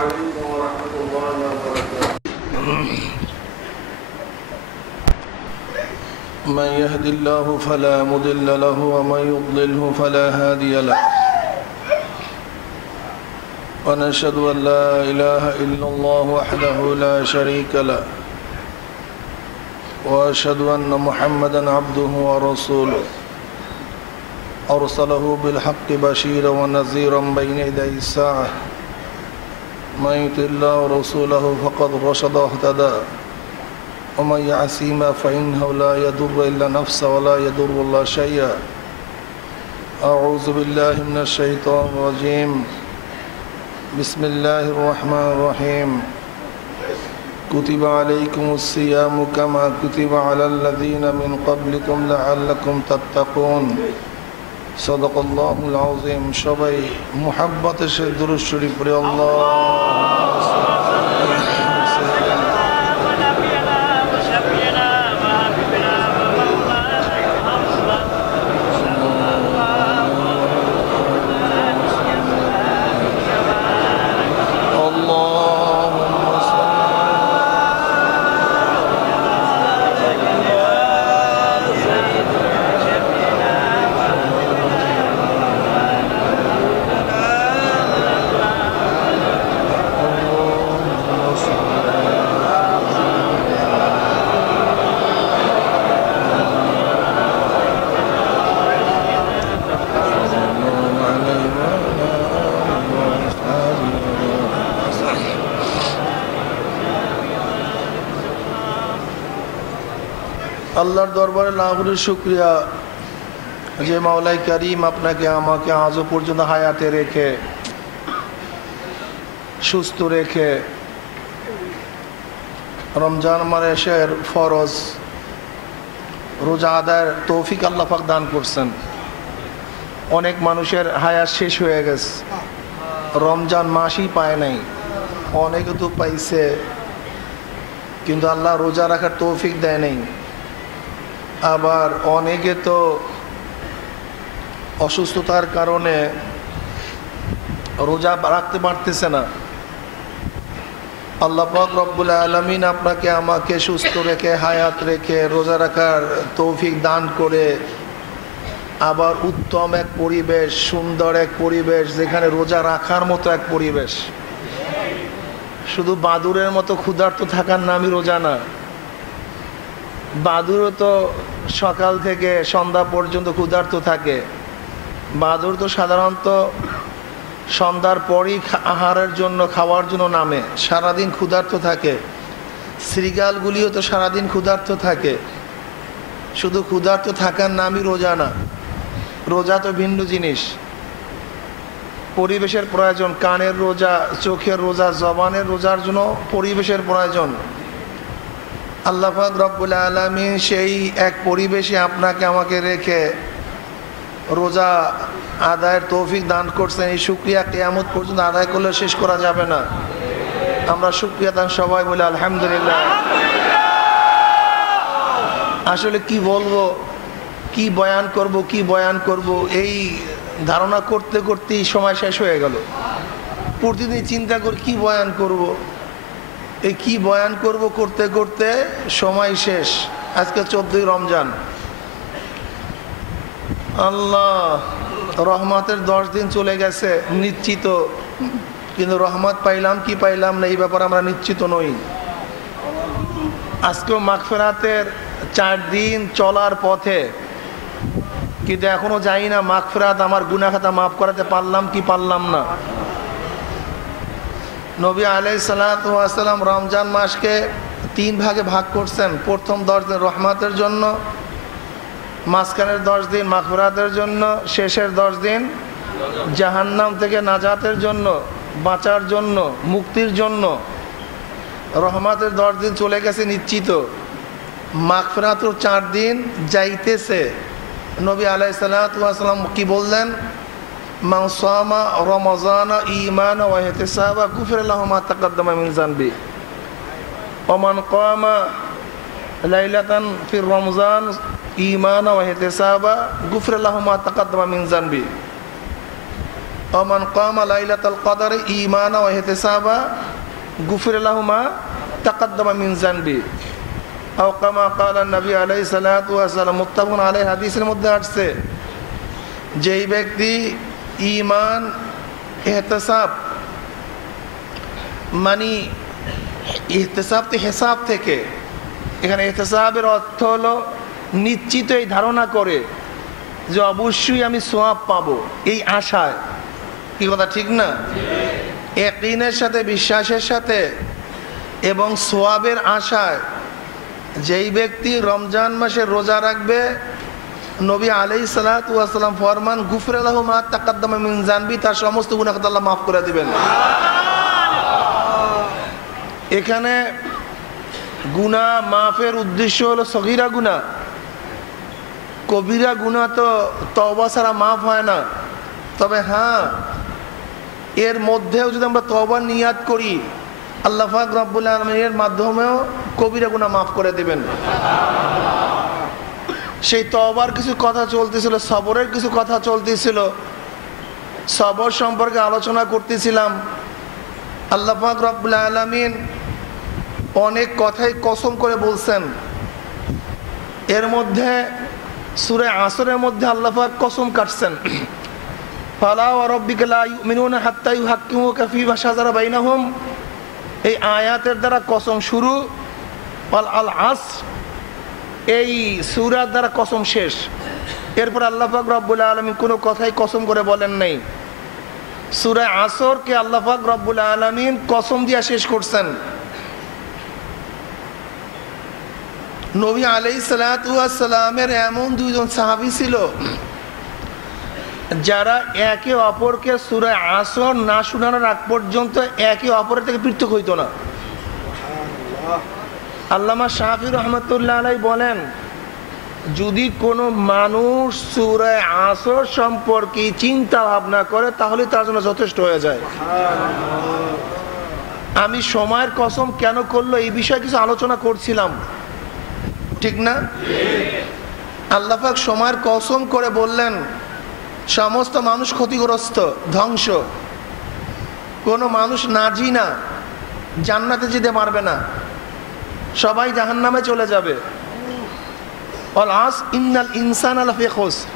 عليكم ورحمة الله وبركاته. من يهد الله فلا مضل له ومن يضلله فلا هادي له. ونشهد أن لا إله إلا الله وحده لا شريك له وأشهد أن محمدا عبده ورسوله أرسله بالحق بشيرا ونذيرا بين يدي الساعة من يطع الله ورسوله فقد رشد واهتدى ومن يعصهما فإنه لا يضر إلا نفسه ولا يضر الله شيئا. أعوذ بالله من الشيطان الرجيم. بسم الله الرحمن الرحيم. كتب عليكم الصيام كما كتب على الذين من قبلكم لعلكم تتقون. صدق الله العظيم. সবাই মুহাব্বতের সাথে দুরূদ শরীফ পড়ে আল্লাহ আল্লাহর দরবারে লাখো শুকরিয়া যে মাওলাই করিম আপনাকে আমাকে আজও পর্যন্ত হায়াতে রেখে সুস্থ রেখে রমজান মাসের ফরজ রোজা আদায়ের তৌফিক আল্লাহ পাক দান করছেন। অনেক মানুষের হায়াত শেষ হয়ে গেছে, রমজান মাসই পায় নাই, অনেকে তো পাইছে কিন্তু আল্লাহ রোজা রাখার তৌফিক দেয় নাই। আবার অনেকে তো অসুস্থতার কারণে রোজা রাখতে পারতেছে না। আল্লাহ পাক রব্বুল আলামিন আপনাকে আমাকে সুস্থ রেখে হায়াত রেখে রোজা রাখার তৌফিক দান করে আবার উত্তম এক পরিবেশ, সুন্দর এক পরিবেশ, যেখানে রোজা রাখার মতো এক পরিবেশ। শুধু বাদুরের মতো ক্ষুধার্ত থাকার নামই রোজা না। বাদুরও তো সকাল থেকে সন্ধ্যা পর্যন্ত ক্ষুধার্ত থাকে। বাদুর তো সাধারণত সন্ধ্যার পরই আহারের জন্য খাওয়ার জন্য নামে, সারাদিন ক্ষুধার্ত থাকে। শৃগালগুলিও তো সারাদিন ক্ষুধার্ত থাকে। শুধু ক্ষুধার্ত থাকার নামই রোজা না, রোজা তো ভিন্ন জিনিস। পরিবেশের প্রয়োজন, কানের রোজা, চোখের রোজা, জবানের রোজার জন্য পরিবেশের প্রয়োজন। আল্লাহ পাক রব্বুল আলামিন সেই এক পরিবেশে আপনাকে আমাকে রেখে রোজা আদায়ের তৌফিক দান করছেন। এই শুকরিয়া কিয়ামত পর্যন্ত আদায় করলে শেষ করা যাবে না। আমরা শুকরিয়া দান সবাই বলে আলহামদুলিল্লাহ। আসলে কি বলবো, কি বয়ান করব এই ধারণা করতে করতেই সময় শেষ হয়ে গেল। প্রতিদিন চিন্তা করি কি বয়ান করব, এই কি বয়ান করব করতে করতে সময় শেষ। আজকে 14ই রমজান। আল্লাহ রহমতের 10 দিন চলে গেছে নিশ্চিত, কিন্তু রহমত পাইলাম কি পাইলাম না এই ব্যাপারে আমরা নিশ্চিত নই। আজকেও মাগফিরাতের 4 দিন চলার পথে, কিন্তু এখনো যাই না মাগফিরাত আমার গুনাহ খাতা মাফ করাতে পারলাম কি পারলাম না। নবী আলাইহিস সালাতু ওয়াস সালাম রমজান মাসকে 3 ভাগে ভাগ করছেন। প্রথম 10 দিন রহমতের জন্য, মাঝখানের 10 দিন মাগফিরাতের জন্য, শেষের 10 দিন জাহান্নাম থেকে নাজাতের জন্য, বাঁচার জন্য, মুক্তির জন্য। রহমতের 10 দিন চলে গেছে নিশ্চিত, মাগফিরাতের 4 দিন যাইতেছে। নবী আলাইহিস সালাতু ওয়াস সালাম কি বললেন? মান সামা রমাযানা ঈমানান ওয়া ইহতিসাবান গুফিরা লাহু মা তাকাদ্দামা মিন যানবি ওয়া মান কামা লাইলাতান ফি রমজান ঈমানান ওয়া ইহতিসাবান গুফিরা লাহু মা তাকাদ্দামা মিন যানবি। ওমান কামা লাইলাতুল কদর ঈমানা ওয়া ইহতিসাবা গুফিরা লাহু মা তাকাদ্দামা মিন যানবি আও কামা ক্বালা নবী আলাইহিস সালাতু ওয়াস সালাম। মুত্তাফাকুন আলাইহি হাদিসের মধ্যে আসছে, যেই ব্যক্তি ঈমান ইহতিসাব মানে ইহতিসাব তো হিসাব থেকে, এখানে ইহতিসাবের অর্থ হলো নিশ্চিত এই ধারণা করে যে অবশ্যই আমি সওয়াব পাবো, এই আশায়। কি কথা ঠিক না? ইয়াকিনের সাথে, বিশ্বাসের সাথে এবং সওয়াবের আশায় যেই ব্যক্তি রমজান মাসে রোজা রাখবে, নবী আলাইহিস সালাতু ওয়াস সালাম ফরমান গুফিরা লাহু মা তাকাদ্দামা মিন যানবি, তার সমস্ত গুনাহ আল্লাহ মাফ করে দিবেন। এখানে গুনাহ মাফের উদ্দেশ্য হলো সগীরা গুনাহ, কবিরা গুনাহ তো তওবা ছাড়া মাফ হয় না। তবে হ্যাঁ, এর মধ্যেও যদি আমরা তওবার নিয়াত করি, আল্লাহ পাক রব্বুল আলামিনের মাধ্যমেও কবিরা গুনাহ মাফ করে দিবেন। সেই তওবার কিছু কথা চলতেছিল, সবরের কিছু কথা চলতেছিল, সবর সম্পর্কে আলোচনা করতেছিলাম। আল্লাহ পাক রব্বুল আলামিন অনেক কথাই কসম করে বলছেন। এর মধ্যে সূরা আসরের মধ্যে আল্লাহ পাক কসম কাটছেন, ফালা ওয়া রাব্বিকা লা ইউমিনুনা হাত্তা ইউহাক্কিমুকা ফীমা শাজারা বাইনাহুম। এই আয়াতের দ্বারা কসম শুরু, আল আসর এই সূরার দ্বারা কসম শেষ। এরপর আল্লাহ পাক রব্বুল আলামিন কোনো কথাই কসম করে বলেন নাই। সূরা আসরকে আল্লাহ পাক রব্বুল আলামিন কসম দিয়া শেষ করছেন। নবী আলাইহিস সালাতু ওয়াস সালামের এমন দুইজন সাহাবী ছিল যারা একে অপরকে সূরা আসর না শোনানোর আগ পর্যন্ত একে অপরের থেকে পৃথক হইতো না। আল্লামা শাফি রহমাতুল্লাহ আলাইহি বলেন, যদি কোনো মানুষ সূরা আসর সম্পর্কে চিন্তা ভাবনা করে তাহলে তার জন্য যথেষ্ট হয়ে যায়। আমি সময়ের কসম কেন করলো এই বিষয়ে কিছু আলোচনা করছিলাম, ঠিক না? আল্লাহ পাক সময়ের কসম করে বললেন সমস্ত মানুষ ক্ষতিগ্রস্ত, ধ্বংস, কোনো মানুষ নাজি না, জান্নাতে যেতে পারবে না, সবাই জাহান্নামে চলে যাবে। আল আস ইন্নাল ইনসানা লাফি খুসর।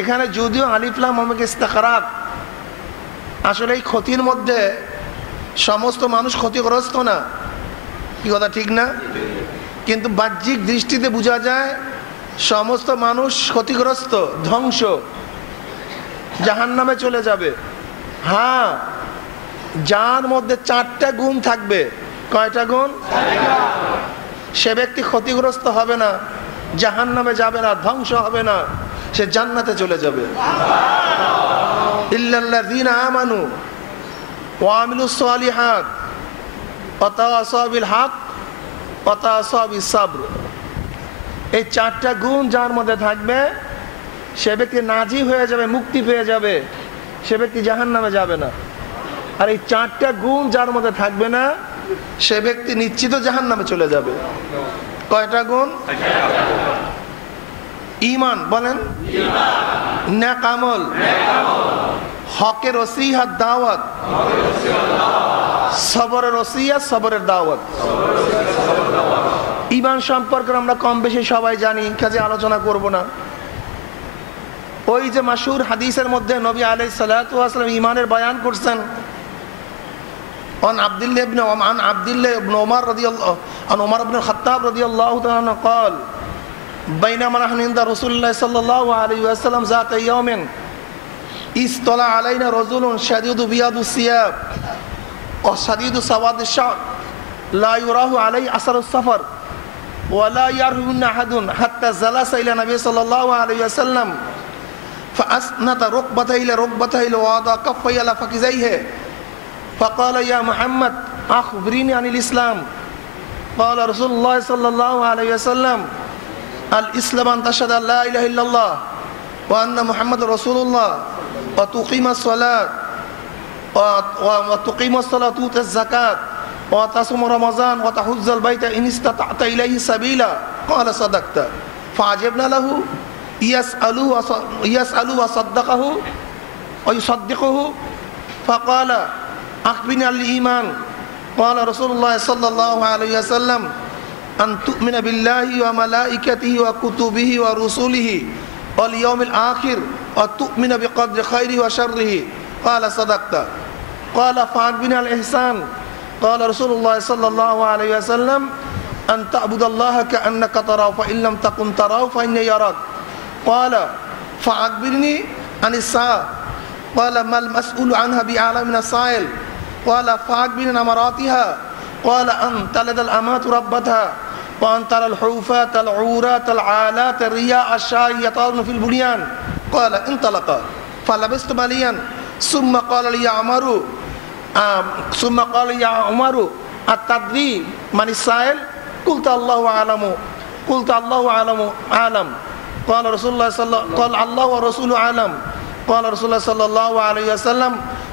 এখানে যদিও আলিফ লাম মিম ইস্তিগরাক, আসলে এই ক্ষতির মধ্যে সমস্ত মানুষ ক্ষতিগ্রস্ত না। কি কথা ঠিক না? কিন্তু বাহ্যিক দৃষ্টিতে বোঝা যায় সমস্ত মানুষ ক্ষতিগ্রস্ত, ধ্বংস, জাহান্নামে চলে যাবে। হ্যাঁ, যার মধ্যে 4টা গুণ থাকবে। কয়টা গুণ? সে ব্যক্তি ক্ষতিগ্রস্ত হবে না, জাহান্নামে যাবে না, ধ্বংস হবে না, সে জান্নাতে চলে যাবে। ইল্লাল্লাযীনা আমানু ওয়া আমিলুস সালিহাত ওয়া তাওয়াসাউ বিল হক ওয়া তাওয়াসাউ বিস সাবর। এই 4টা গুণ যার মধ্যে থাকবে সে ব্যক্তি নাজি হয়ে যাবে, মুক্তি পেয়ে যাবে, সে ব্যক্তি জাহান্নামে যাবে না। আর এই 4টা গুণ যার মধ্যে থাকবে না সে ব্যক্তি নিশ্চিত জাহান্নামে চলে যাবে। কয়টা গুণ? ঈমান বলেন, নেক আমল, হকের ওসিয়ত দাওয়াত, সবরের ওসিয়ত, সবরের দাওয়াত। ঈমান সম্পর্কে আমরা কম বেশি সবাই জানি, কাজে আলোচনা করব না। ওই যে মাশহুর হাদিসের মধ্যে নবী আলাইহিস সালাতু ওয়াস সালাম ঈমানের বয়ান করছেন। عن عبد الله بن عمر رضي الله عن عمر بن الخطاب رضي الله تعالى عنه قال بينما نحن عند رسول الله صلى الله عليه وسلم ذات يوم اطلع علينا رجل شديد بياض الثياب وشديد سواد الشعر لا يراه عليه اثر السفر ولا يره احد حتى جلس الى النبي صلى الله عليه وسلم فاسند ركبتيه الى ركبتيه ووضع كفيه على فخذيه فقال يا محمد أخبرني عن الإسلام قال رسول الله صلى الله عليه وسلم الإسلام أن تشهد أن لا إله إلا الله وأن محمد رسول الله وتقيم الصلاة وتؤتي الزكاة وتصوم رمضان وتحج البيت إن استطعت إليه سبيلا قال صدقت فعجبنا له يسأله وصدقه ويصدقه فقال أخبرني عن الإيمان قال رسول الله صلى الله عليه وسلم أن تؤمن بالله وملائكته وكتبه ورسله واليوم الآخر وتؤمن بقدر خيره وشره قال صدقت قال فأخبرني عن الإحسان قال رسول الله صلى الله عليه وسلم أن تعبد الله كأنك تراه فإن لم تكن تراه فإنه يراك قال فأخبرني عن الساعة قال ما المسؤول عنها بأعلم من السائل قال فأخبرني عن أمراتها قال أن تلد الأمات ربتها وأن ترى الحوفاة العورات العالات الرياء الشاي يطارن في البنيان قال انطلق فلبست مليا ثم قال لي يا عمر التدري من السائل قلت الله أعلم أعلم قال رسول الله قال الله ورسوله أعلم قال رسول الله صلى الله عليه وسلم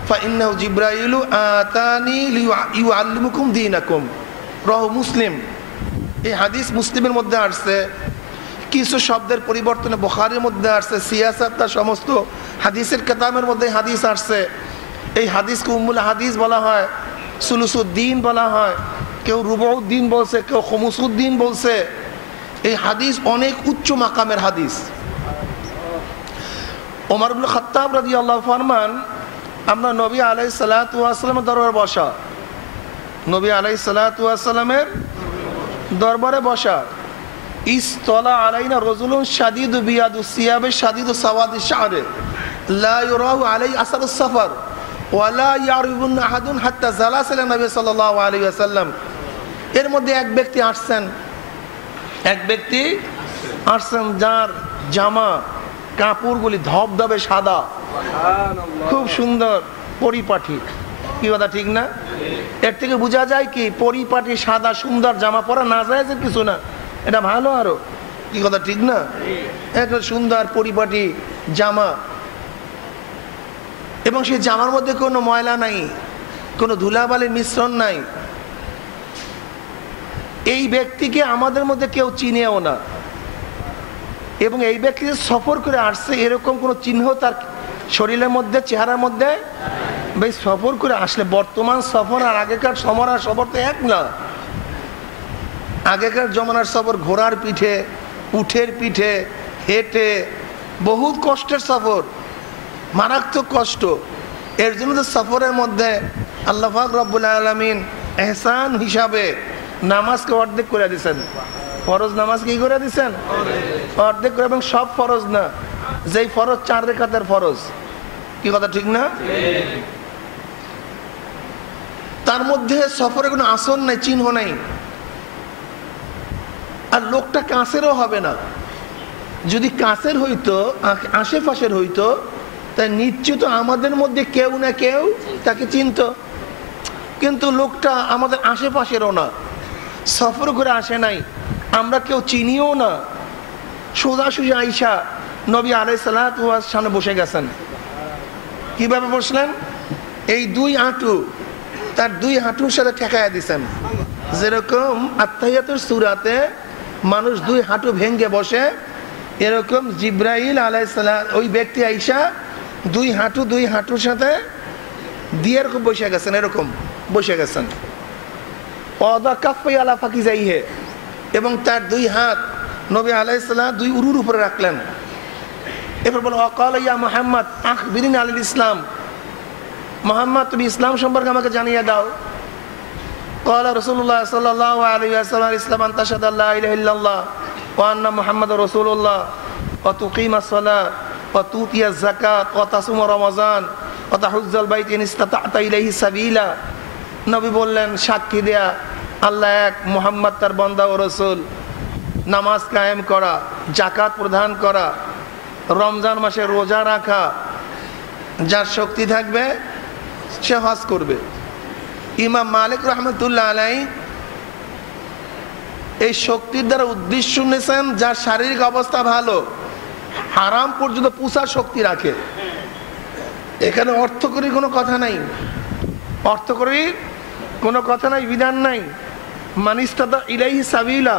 فإنه جبرائيل آتاني ليعلمكم دينكم রাহু মুসলিম। এই হাদিস মুসলিমের মধ্যে আসছে, কিছু শব্দের পরিবর্তনে বুখারীর মধ্যে আসছে, সিয়াসাতটা সমস্ত হাদিসের কিতাবের মধ্যে হাদিস আসছে। এই হাদিসকে উম্মুল হাদিস বলা হয়, সুলুসুদ্দিন বলা হয়, কেউ রুবউদ্দিন বলছে, কেউ খুমুসুদ্দিন বলছে। এই হাদিস অনেক উচ্চ মাকামের হাদিস। ওমর ইবনে খাত্তাব রাদিয়াল্লাহু ফরমান, আমরা নবী আলাইহিস সালাতু ওয়াস সালামের দরবারে বসা, নবী আলাইহিস সালাতু ওয়াস সালামের দরবারে বসা। ইসতলা আলাইনা রাজুলুন শাদীদু বিয়াদু সিয়াবে শাদীদু সাওয়াদি শা'রে লা ইউরাহু আলাইহি আসারুস সাফার ওয়া লা ইয়ারিবুন আহাদুন হাত্তা জালাসা নবী সাল্লাল্লাহু আলাইহি ওয়াসাল্লাম। এর মধ্যে এক ব্যক্তি আসছেন যার জামা কাপড়গুলি ধবধবে সাদা, খুব সুন্দর, পরিপাটি। কি কথা ঠিক না? এর থেকে বোঝা যায় কি পরিপাটি সাদা সুন্দর জামা পরা না যায় কিছু না, এটা ভালো আরো। কি কথা ঠিক না? একটা সুন্দর পরিপাটি জামা, এবং সেই জামার মধ্যে কোনো ময়লা নাই, কোনো ধুলাবালির মিশ্রণ নাই। এই ব্যক্তিকে আমাদের মধ্যে কেউ চিনেও না, এবং এই ব্যক্তি সফর করে আসছে এরকম কোনো চিহ্ন তার শরীরের মধ্যে, চেহারার মধ্যে। ভাই সফর করে আসলে, বর্তমান সফর আর আগেকার সমরার সফর তো এক না। আগেকার জমানার সফর ঘোড়ার পিঠে, উটের পিঠে, হেঁটে, বহুত কষ্টের সফর, মারাত্মক কষ্ট। এর জন্য তো সফরের মধ্যে আল্লাহ পাক রব্বুল আলামিন এহসান হিসাবে নামাজকে অর্ধেক করে দিয়েছেন। ফরজ নামাজ কি করে দিয়েছেন? অর্ধেক করে, এবং সব ফরজ না, যেই ফরজ 4 রাকাতের ফরজ। কি কথা ঠিক না? তার মধ্যে সফরে কোনো আসন নাই, চিহ্ন নাই, আর লোকটা কাছেরও হবে না। যদি কাছের হইতো, আশেপাশের হইতো, তাই নিশ্চিত আমাদের মধ্যে কেউ না কেউ তাকে চিনত। কিন্তু লোকটা আমাদের আশেপাশেরও না, সফর করে আসে নাই, আমরা কেউ চিনিও না। সোজাসুজি আইসা নবী আলাইহিস সালাতু ওয়াস সামনে বসে গেছেন। কিভাবে বসলেন? এই 2 হাঁটু তার 2 হাঁটুর সাথে ঠেকায়া দিছেন। যেরকম আত্তাহিয়াতুর সূরাতে মানুষ 2 হাঁটু ভেঙে বসে, এরকম জিবরাইল আলাইহিস সালাম ওই ব্যক্তি আইসা 2 হাঁটুর সাথে দিয়ে এরকম বসে গেছেন, এরকম বসে গেছেন। ওয়াদা কাফাই আলা ফাকিজাইহি, এবং তার 2 হাত নবী আলাইহিস সালাম 2 উরুর উপরে রাখলেন। এরপর বলো ওয়াকালা ইয়া মুহাম্মদ আখবিরনি আনিল ইসলাম, মুহাম্মদ তুমি ইসলাম সম্পর্কে আমাকে জানিয়ে দাও। ক্বালা রাসূলুল্লাহ সাল্লাল্লাহু আলাইহি ওয়াসাল্লাম ইসলাম আন তাশহাদু আল্লা ইলাহা ইল্লাল্লাহ ওয়া আন্না মুহাম্মাদুর রাসূলুল্লাহ ওয়া তুকিমাস সালাত ওয়া তুতিয়াজ যাকাত ওয়া তাসুম রমাজান ওয়া তাহুজ্জাল বাইত ইন ইসতাতা ইলাইহি সাবিলা। নবী বললেন সাক্ষী দেয়া আল্লাহ এক, মুহাম্মদ তার বান্দা ও রাসূল, নামাজ কায়েম করা, যাকাত প্রদান করা, রমজান মাসে রোজা রাখা, যার শক্তি থাকবে সে হজ করবে। ইমাম মালিক রহমতুল্লাহ আলাইহি এই শক্তির দ্বারা উদ্দেশ্য নিয়েছেন যার শারীরিক অবস্থা ভালো, হারাম পর্যন্ত পুষার শক্তি রাখে। এখানে অর্থকরী কোনো কথা নাই, অর্থকরী কোনো কথা নাই, বিধান নাই। মানিস্তাতা ইলাইহি সাবিলা,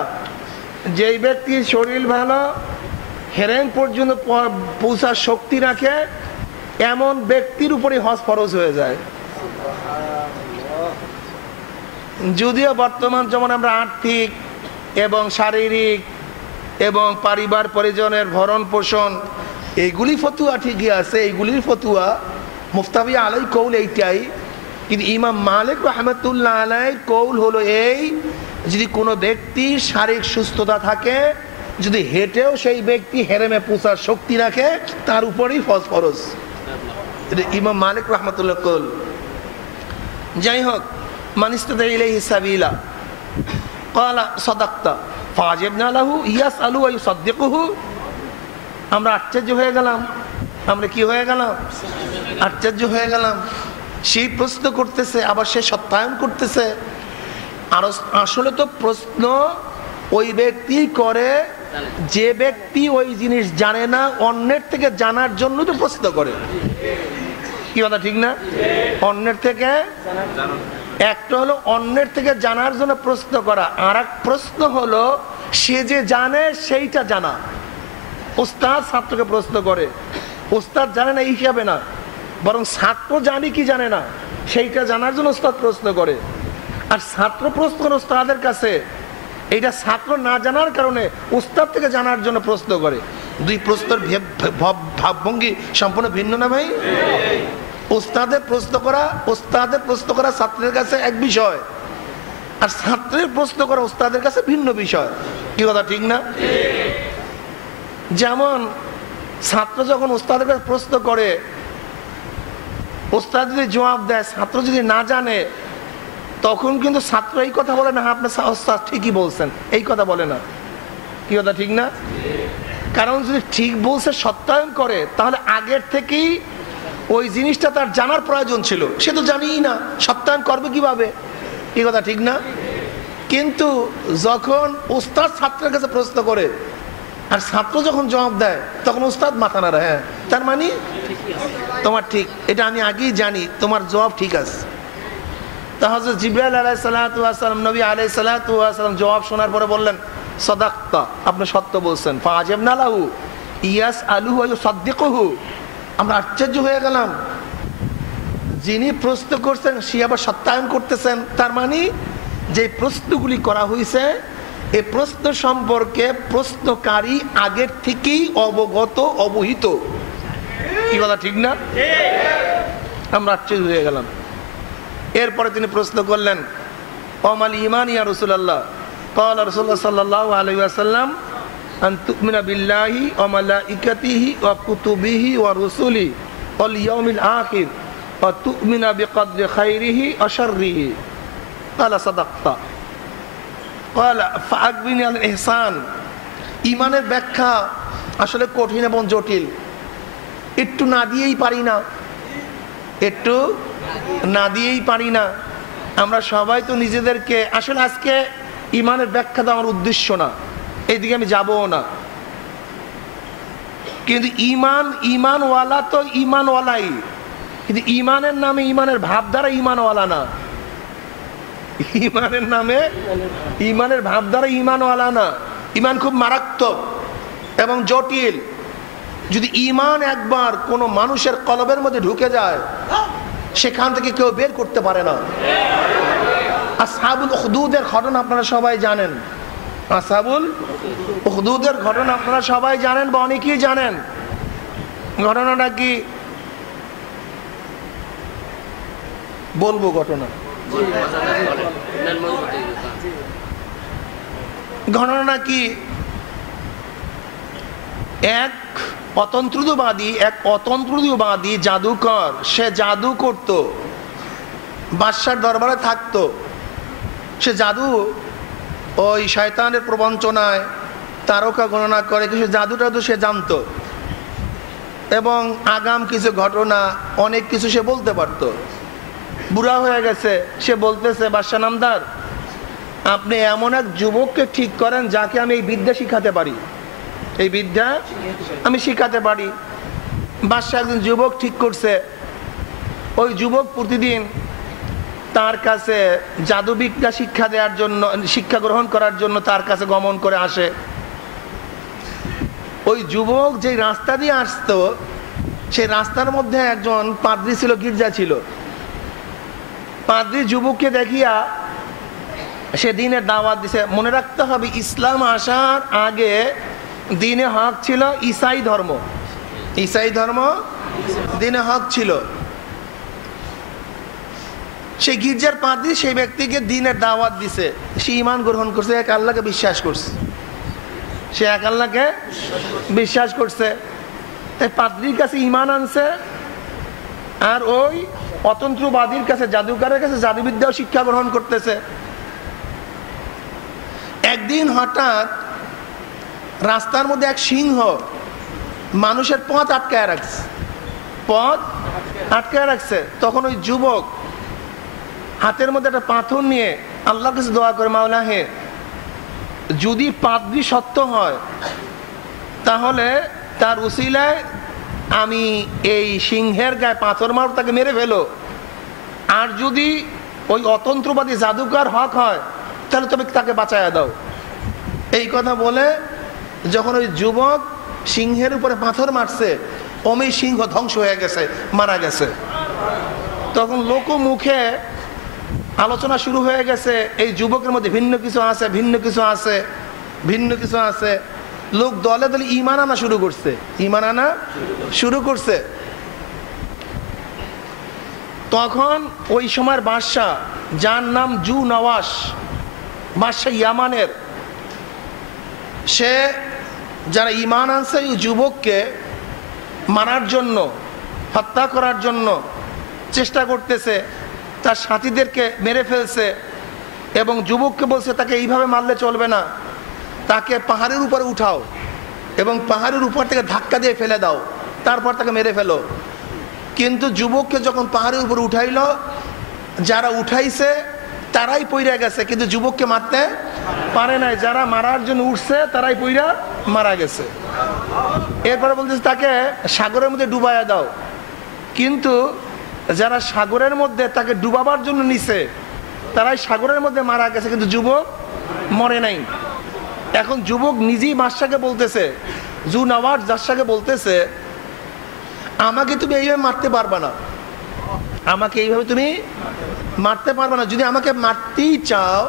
যেই ব্যক্তির শরীর ভালো, হেরেন পর্যন্ত পৌঁছার শক্তি রাখে, এমন ব্যক্তির উপরে হজ ফরজ হয়ে যায়। যদিও বর্তমান যেমন আমরা আর্থিক এবং শারীরিক এবং পরিবার পরিজনের ভরণ পোষণ এইগুলি ফতুয়া ঠিকই আছে, এইগুলির ফতুয়া মুফতাবি আলাই কৌল এইটাই, কিন্তু ইমাম মালিক রাহমাতুল্লাহ আলাইহির কৌল হলো এই, যদি কোনো ব্যক্তির শারীরিক সুস্থতা থাকে, যদি হেঁটেও সেই ব্যক্তি হেরেমে পৌঁছার শক্তি রাখে, তার উপরেই হজ ফরজ। ইমাম মালিক রাহমাতুল্লাহ কৌল। যাই হোক, মান ইসতাতা ইলাইহি সাবিলা ক্বালা সাদাকতা ফাজিবনা লাহু ইয়াসআলু ওয়া ইউসাদদিকুহু। আমরা আশ্চর্য হয়ে গেলাম। আমরা কি হয়ে গেলাম? আশ্চর্য হয়ে গেলাম। সেই প্রশ্ন করতেছে, আবার সে সত্যায়ন করতেছে। আর আসলে তো প্রশ্ন ওই ব্যক্তি করে যে ব্যক্তি ওই জিনিস জানে না, অন্যের থেকে জানার জন্য তো প্রশ্ন করে। কি কথা ঠিক না? অন্যের থেকে, একটা হলো অন্যের থেকে জানার জন্য প্রশ্ন করা, আর এক প্রশ্ন হলো সে যে জানে সেইটা জানা। ওস্তাদ ছাত্রকে প্রশ্ন করে, ওস্তাদ জানে না এই হিসাবে না, বরং ছাত্র জানে কি জানে না সেইটা জানার জন্য ওস্তাদ প্রশ্ন করে। আর ছাত্র প্রশ্ন করে ওস্তাদের কাছে, এইটা ছাত্র না জানার কারণে ওস্তাদ থেকে জানার জন্য প্রশ্ন করে। দুই প্রশ্নের ভাবভঙ্গি সম্পূর্ণ ভিন্ন না ভাই? ওস্তাদের প্রশ্ন করা ছাত্রের কাছে এক বিষয়, আর ছাত্রের প্রশ্ন করা ওস্তাদের কাছে ভিন্ন বিষয়। কি কথা ঠিক না? যেমন ছাত্র যখন ওস্তাদের কাছে প্রশ্ন করে, ওস্তাদ যদি জবাব দেয়, ছাত্র যদি না জানে, তখন কিন্তু ছাত্র এই কথা বলে না, আপনার ওস্তাদ ঠিকই বলছেন, এই কথা বলে না। কি কথা ঠিক না? কারণ যদি ঠিক বলছে সত্যায়ন করে, তাহলে আগের থেকেই ওই জিনিসটা তার জানার প্রয়োজন ছিল, সে তো জানিই না, সত্যায়ন করবে কিভাবে? কি কথা ঠিক না? কিন্তু যখন ওস্তাদ ছাত্রের কাছে প্রশ্ন করে আর ছাত্র যখন জবাব দেয়, তখন ওস্তাদ মাথা নাড়ে, হ্যাঁ তার মানে তোমার ঠিক, এটা আমি আগেই জানি, তোমার জবাব ঠিক আছে। তা হযরত জিবরাইল আলাইহিস সালাতু ওয়াস সালাম, নবী আলাইহিস সালাতু ওয়াস সালাম জবাব শোনার পরে বললেন, সাদাকতা, আপনি সত্য বলছেন। ফাআজাবনা লাহু ইয়াসআলুহু ওয়া ইউসাদদিকুহু। আমরা আশ্চর্য হয়ে গেলাম, যিনি প্রশ্ন করছেন সে আবার সত্যায়ন করতেছেন। তার মানে যে প্রশ্নগুলি করা হয়েছে, এই প্রশ্ন সম্পর্কে প্রশ্নকারী আগের থেকেই অবগত, অবহিত। কি কথা ঠিক না? আমরা আশ্চর্য হয়ে গেলাম। এরপরে তিনি প্রশ্ন করলেন, ওমাল ঈমান ইয়া রাসূলুল্লাহ? ক্বালা রাসূলুল্লাহ সাল্লাল্লাহু আলাইহি ওয়াসাল্লাম, আন তু'মিনা বিল্লাহি ওয়া মালাইকাতিহি ওয়া কুতুবিহি ওয়া রুসুলিহি ওয়াল ইয়াউমিল আখির ওয়া তু'মিনা বিকদরি খাইরিহি ওয়া শাররিহি। ক্বালা সাদাকতা। ক্বালা ফাআকবিরনি আল ইহসান। ঈমানের ব্যাখ্যা আসলে কঠিন এবং জটিল, একটু না দিয়েই পারি না, একটু না দিয়েই পারি না। আমরা সবাই তো নিজেদেরকে, আসলে আজকে ঈমানের ব্যাখ্যা তো আমার উদ্দেশ্য না, এইদিকে আমি যাবও না। কিন্তু ঈমানওয়ালা তো ঈমানওয়ালাই, কিন্তু ঈমানের নামে, ঈমানের ভাব দ্বারা ঈমানওয়ালা না। ঈমানের নামে, ঈমানের ভাব দ্বারা ঈমানওয়ালা না। ঈমান খুব মারাত্মক এবং জটিল। যদি ঈমান একবার কোনো মানুষের কলবের মধ্যে ঢুকে যায়, সেখান থেকে কেউ বের করতে পারে না। আসহাবুল উখদুদের ঘটনা আপনারা সবাই জানেন। আসহাবুল উখদুদের ঘটনা আপনারা সবাই জানেন বা অনেকেই জানেন। ঘটনাটা কি বলবো? ঘটনাটা কি, এক অতন্ত্রবাদী জাদুকর, সে জাদু করত, বাদশার দরবারে থাকতো। সে জাদু ওই শয়তানের প্রবঞ্চনায় তারকা গণনা করে কিছু জাদু টাদু সে জানতো, এবং আগাম কিছু ঘটনা অনেক কিছু সে বলতে পারত। বুড়া হয়ে গেছে, সে বলতেছে, বাদশা নামদার, আপনি এমন এক যুবককে ঠিক করেন যাকে আমি এই বিদ্যা শিখাতে পারি, এই বিদ্যা আমি শিখাতে পারি। বাদশা একজন যুবক ঠিক করছে। ওই যুবক প্রতিদিন তার কাছে জাদুবিদ্যা শিক্ষা দেওয়ার জন্য, শিক্ষা গ্রহণ করার জন্য তার কাছে গমন করে আসে। ওই যুবক যে রাস্তা দিয়ে আসতো, সেই রাস্তার মধ্যে একজন পাদ্রী ছিল, গির্জা ছিল। পাদ্রী যুবককে দেখিয়া সে দ্বীনের দাওয়াত দিছে। মনে রাখতে হবে, ইসলাম আসার আগে দ্বীনে হক ছিল ঈসাই ধর্ম। ঈসাই ধর্ম দ্বীনে হক ছিল। সেই গির্জার পাদ্রী সেই ব্যক্তিকে দ্বীনের দাওয়াত দিছে। সে ঈমান গ্রহণ করছে, এক আল্লাহকে বিশ্বাস করছে। সে এক আল্লাহকে বিশ্বাস করছে। তাই পাদ্রীর কাছে ঈমান আনছে, আর ওই অতন্ত্রবাদীর কাছে, জাদুকারের কাছে জাদুবিদ্যাও শিক্ষা গ্রহণ করতেছে। একদিন হঠাৎ রাস্তার মধ্যে এক সিংহ মানুষের পথ আটকায় রাখছে, পথ আটকায় রাখছে। তখন ওই যুবক হাতের মধ্যে একটা পাথর নিয়ে আল্লাহর কাছে দোয়া করে, মাওলা হে, যদি পাদ্রী সত্য হয় তাহলে তার উসিলায় আমি এই সিংহের গায়ে পাথর মার, তাকে মেরে ফেলো। আর যদি ওই অতন্ত্রবাদী জাদুকর হক হয় তাহলে তুমি তাকে বাঁচাইয়া দাও। এই কথা বলে যখন ওই যুবক সিংহের উপরে পাথর মারছে, অমনি সিংহ ধ্বংস হয়ে গেছে, মারা গেছে। তখন লোক মুখে আলোচনা শুরু হয়ে গেছে, এই যুবকের মধ্যে ভিন্ন কিছু আছে, ভিন্ন কিছু আছে, ভিন্ন কিছু আছে। লোক দলে দলে ঈমান আনা শুরু করছে, ঈমান আনা শুরু করছে। তখন ওই সময়ের বাদশা, যার নাম জু নওয়াস, বাদশা ইয়ামানের, সে যারা ঈমান আনছে ওই যুবককে মারার জন্য, হত্যা করার জন্য চেষ্টা করতেছে। তার সাথীদেরকে মেরে ফেলছে এবং যুবককে বলছে তাকে এইভাবে মারলে চলবে না, তাকে পাহাড়ের উপরে উঠাও এবং পাহাড়ের উপর থেকে ধাক্কা দিয়ে ফেলে দাও, তারপর তাকে মেরে ফেলো। কিন্তু যুবককে যখন পাহাড়ের উপর উঠাইল, যারা উঠাইছে তারাই পইরা গেছে, কিন্তু যুবককে মারতে পারে নাই। যারা মারার জন্য উঠছে তারাই পইরা মারা গেছে। এরপরে বলতেছে তাকে সাগরের মধ্যে ডুবাইয়া দাও, কিন্তু যারা সাগরের মধ্যে তাকে ডুবাবার জন্য নিছে তারাই সাগরের মধ্যে মারা গেছে, কিন্তু যুবক মরে নাই। এখন যুবক নিজেই বাদশাকে বলতেছে, জু নওয়াজ বাদশাকে বলতেছে, আমাকে তুমি এইভাবে মারতে পারবা না, আমাকে এইভাবে তুমি মারতে পারবা না। যদি আমাকে মারতেই চাও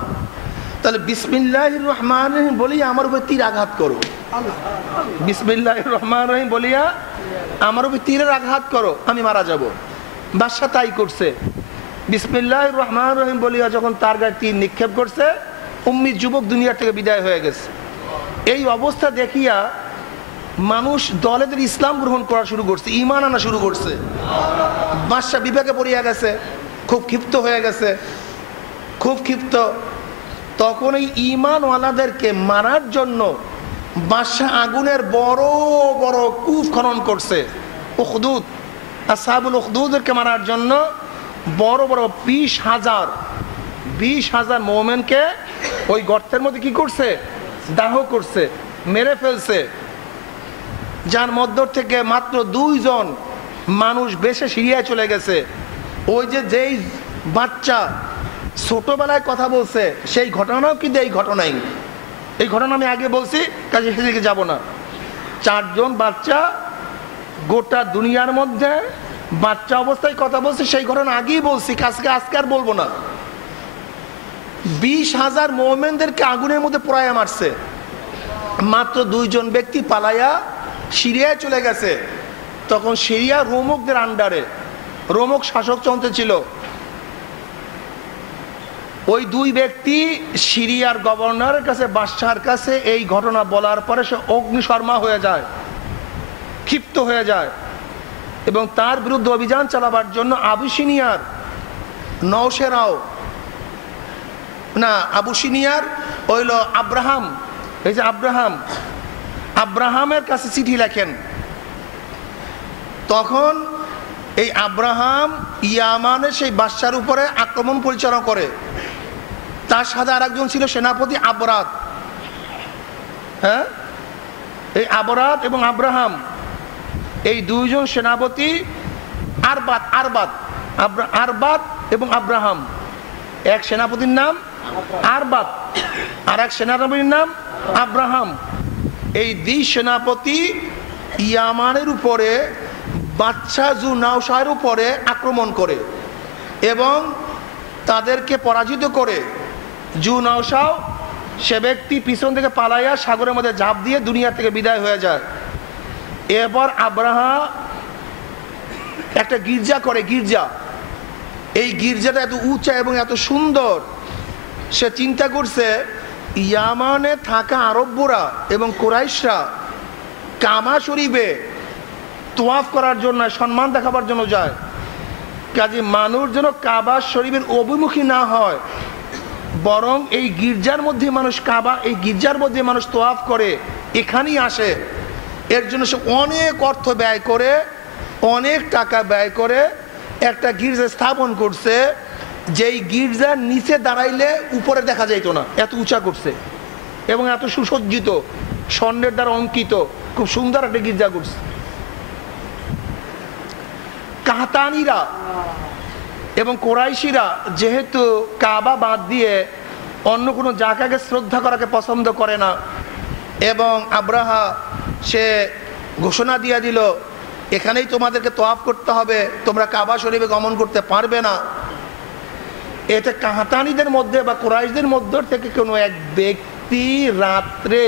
তাহলে বিসমিল্লাহির রহমানির রহিম বলিয়া আমার উপর তীর আঘাত করো। বিসমিল্লাহির রহমানির রহিম বলিয়া আমার উপর তীরের আঘাত করো, আমি মারা যাব। বাদশা তাই করছে। বিসমিল্লাহির রহমানির রহিম বলিয়া যখন তার গায়ে তীর নিক্ষেপ করছে, উম্মি যুবক দুনিয়া থেকে বিদায় হয়ে গেছে। এই অবস্থা দেখিয়া মানুষ দলে দলে ইসলাম গ্রহণ করা শুরু করছে, ঈমান আনা শুরু করছে। বাদশা বিবেকে পড়িয়া গেছে, খুব ক্ষিপ্ত হয়ে গেছে, খুব ক্ষিপ্ত। তখন এই ঈমানওয়ালাদেরকে মারার জন্য বাদশা আগুনের বড় বড় কূপ খনন করছে। উখদুদ, আসহাবুল উখদুদকে মারার জন্য বড় বড় 20,000 মুমিনকে ওই গর্তের মধ্যে কি করছে, দাহ করছে, মেরে ফেলছে। যার মধ্য থেকে মাত্র 2 জন মানুষ বেঁচে সিরিয়ায় চলে গেছে। ওই যেই বাচ্চা ছোটবেলায় কথা বলছে সেই ঘটনাও কিন্তু এই ঘটনাই, এই ঘটনা আমি আগে বলছি, কাজে সেদিকে যাব না। 4 জন বাচ্চা গোটা দুনিয়ার মধ্যে বাচ্চা অবস্থায় কথা বলছে, সেই ঘটনা আগেই বলছি, আজকে আর বলবো না। 20,000 মুমিনদেরকে আগুনের মধ্যে পোড়াইয়া মারছে, মাত্র 2 জন ব্যক্তি পালাইয়া সিরিয়ায় চলে গেছে। তখন সিরিয়া রোমকদের আন্ডারে, রোমক শাসকতন্ত্রে ছিল। ওই 2 ব্যক্তি সিরিয়ার গভর্নরের কাছে, বাদশার কাছে এই ঘটনা বলার পরে সে অগ্নিশর্মা হয়ে যায়, ক্ষিপ্ত হয়ে যায় এবং তার বিরুদ্ধে অভিযান চালাবার জন্য আবুসিনিয়ার নওশেরাও না, আবুসিনিয়ার হইল আব্রাহাম, এই যে আব্রাহামের কাছে চিঠি লেখেন। তখন এই আব্রাহাম ইয়ামানের সেই বাদশার উপরে আক্রমণ পরিচালনা করে। তার সাথে আরেকজন ছিল সেনাপতি আবরাত। হ্যাঁ, এই আবরাত এবং আব্রাহাম, এই 2 জন সেনাপতি, আরবাত এবং আব্রাহাম। এক সেনাপতির নাম আরবাত আর এক সেনাপতির নাম আব্রাহাম। এই 2 সেনাপতি ইয়ামানের উপরে বাদশাহ জু নাওশাহের উপরে আক্রমণ করে এবং তাদেরকে পরাজিত করে জু নাওশাহ সে ব্যক্তি পিছন থেকে পালাইয়া সাগরের মধ্যে ঝাঁপ দিয়ে দুনিয়া থেকে বিদায় হয়ে যায়। এরপর আব্রাহা একটা গির্জা করে, গির্জা, এই গির্জাটা এত উঁচা এবং এত সুন্দর, সে চিন্তা করছে ইয়ামানে থাকা আরবরা এবং কুরাইশরা কাবা শরীফে তোয়াফ করার জন্য, সম্মান দেখাবার জন্য যায়, কাজে মানুষ যেন কাবা শরীফের অভিমুখী না হয়, বরং এই গির্জার মধ্যে মানুষ কাবা, এই গির্জার মধ্যে মানুষ তোয়াফ করে, এখানেই আসে। এর জন্য সে অনেক অর্থ ব্যয় করে, অনেক টাকা ব্যয় করে একটা গির্জা স্থাপন করছে, যেই গির্জার নিচে দাঁড়াইলে উপরে দেখা যাইতো না, এত উঁচা করছে এবং এত সুসজ্জিত, স্বর্ণের দ্বারা অঙ্কিত, খুব সুন্দর একটা গির্জা করছে। কাহতানিরা এবং কোরাইশিরা যেহেতু কাবা বাদ দিয়ে অন্য কোনো জায়গাকে শ্রদ্ধা করাকে পছন্দ করে না, এবং আব্রাহা সে ঘোষণা দিয়ে দিল এখানেই তোমাদেরকে তোয়াফ করতে হবে, তোমরা কাবা শরীফে গমন করতে পারবে না। এতে কাহতানিদের মধ্যে বা কুরাইশদের মধ্যে থেকে কোনো এক ব্যক্তি রাত্রে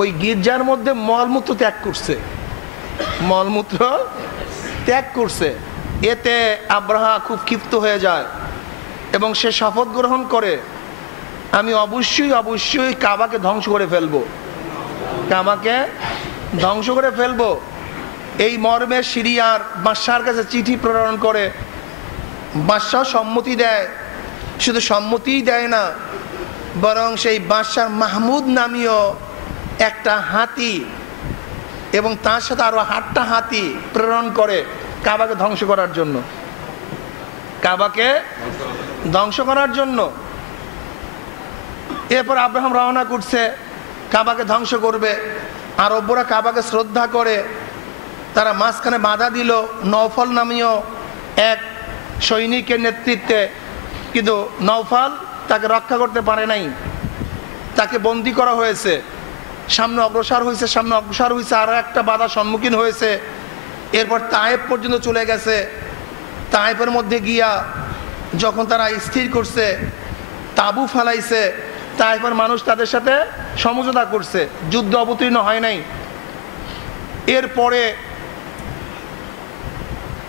ওই গির্জার মধ্যে মলমূত্র ত্যাগ করছে, মলমূত্র ত্যাগ করছে। এতে আব্রাহা খুব ক্ষিপ্ত হয়ে যায় এবং সে শপথ গ্রহণ করে আমি অবশ্যই অবশ্যই কাবাকে ধ্বংস করে ফেলবো, কাবাকে ধ্বংস করে ফেলবো। এই মর্মে সিরিয়ার বাদশার কাছে চিঠি প্রেরণ করে, বাদশাহ সম্মতি দেয়, শুধু সম্মতিই দেয় না, বরং সেই বাদশাহ মাহমুদ নামীয় একটা হাতি এবং তার সাথে আরো 8টা হাতি প্রেরণ করে কাবাকে ধ্বংস করার জন্য, কাবাকে ধ্বংস করার জন্য। এরপর আব্রাহাম রওনা করছে, কাবাকে ধ্বংস করবে। আরবরা কাবাকে শ্রদ্ধা করে, তারা মাঝখানে বাধা দিল নওফল নামীয় এক সৈনিকের নেতৃত্বে, কিন্তু নওফল তাকে রক্ষা করতে পারে নাই, তাকে বন্দী করা হয়েছে, সামনে অগ্রসর হয়েছে, সামনে অগ্রসর হয়েছে, আরও একটা বাধার সম্মুখীন হয়েছে। এরপর তায়েফ পর্যন্ত চলে গেছে। তায়েফের মধ্যে গিয়া যখন তারা স্থির করছে, তাবু ফালাইছে, তায়েফের মানুষ তাদের সাথে সমঝোতা করছে, যুদ্ধ অবতীর্ণ হয় নাই। এরপরে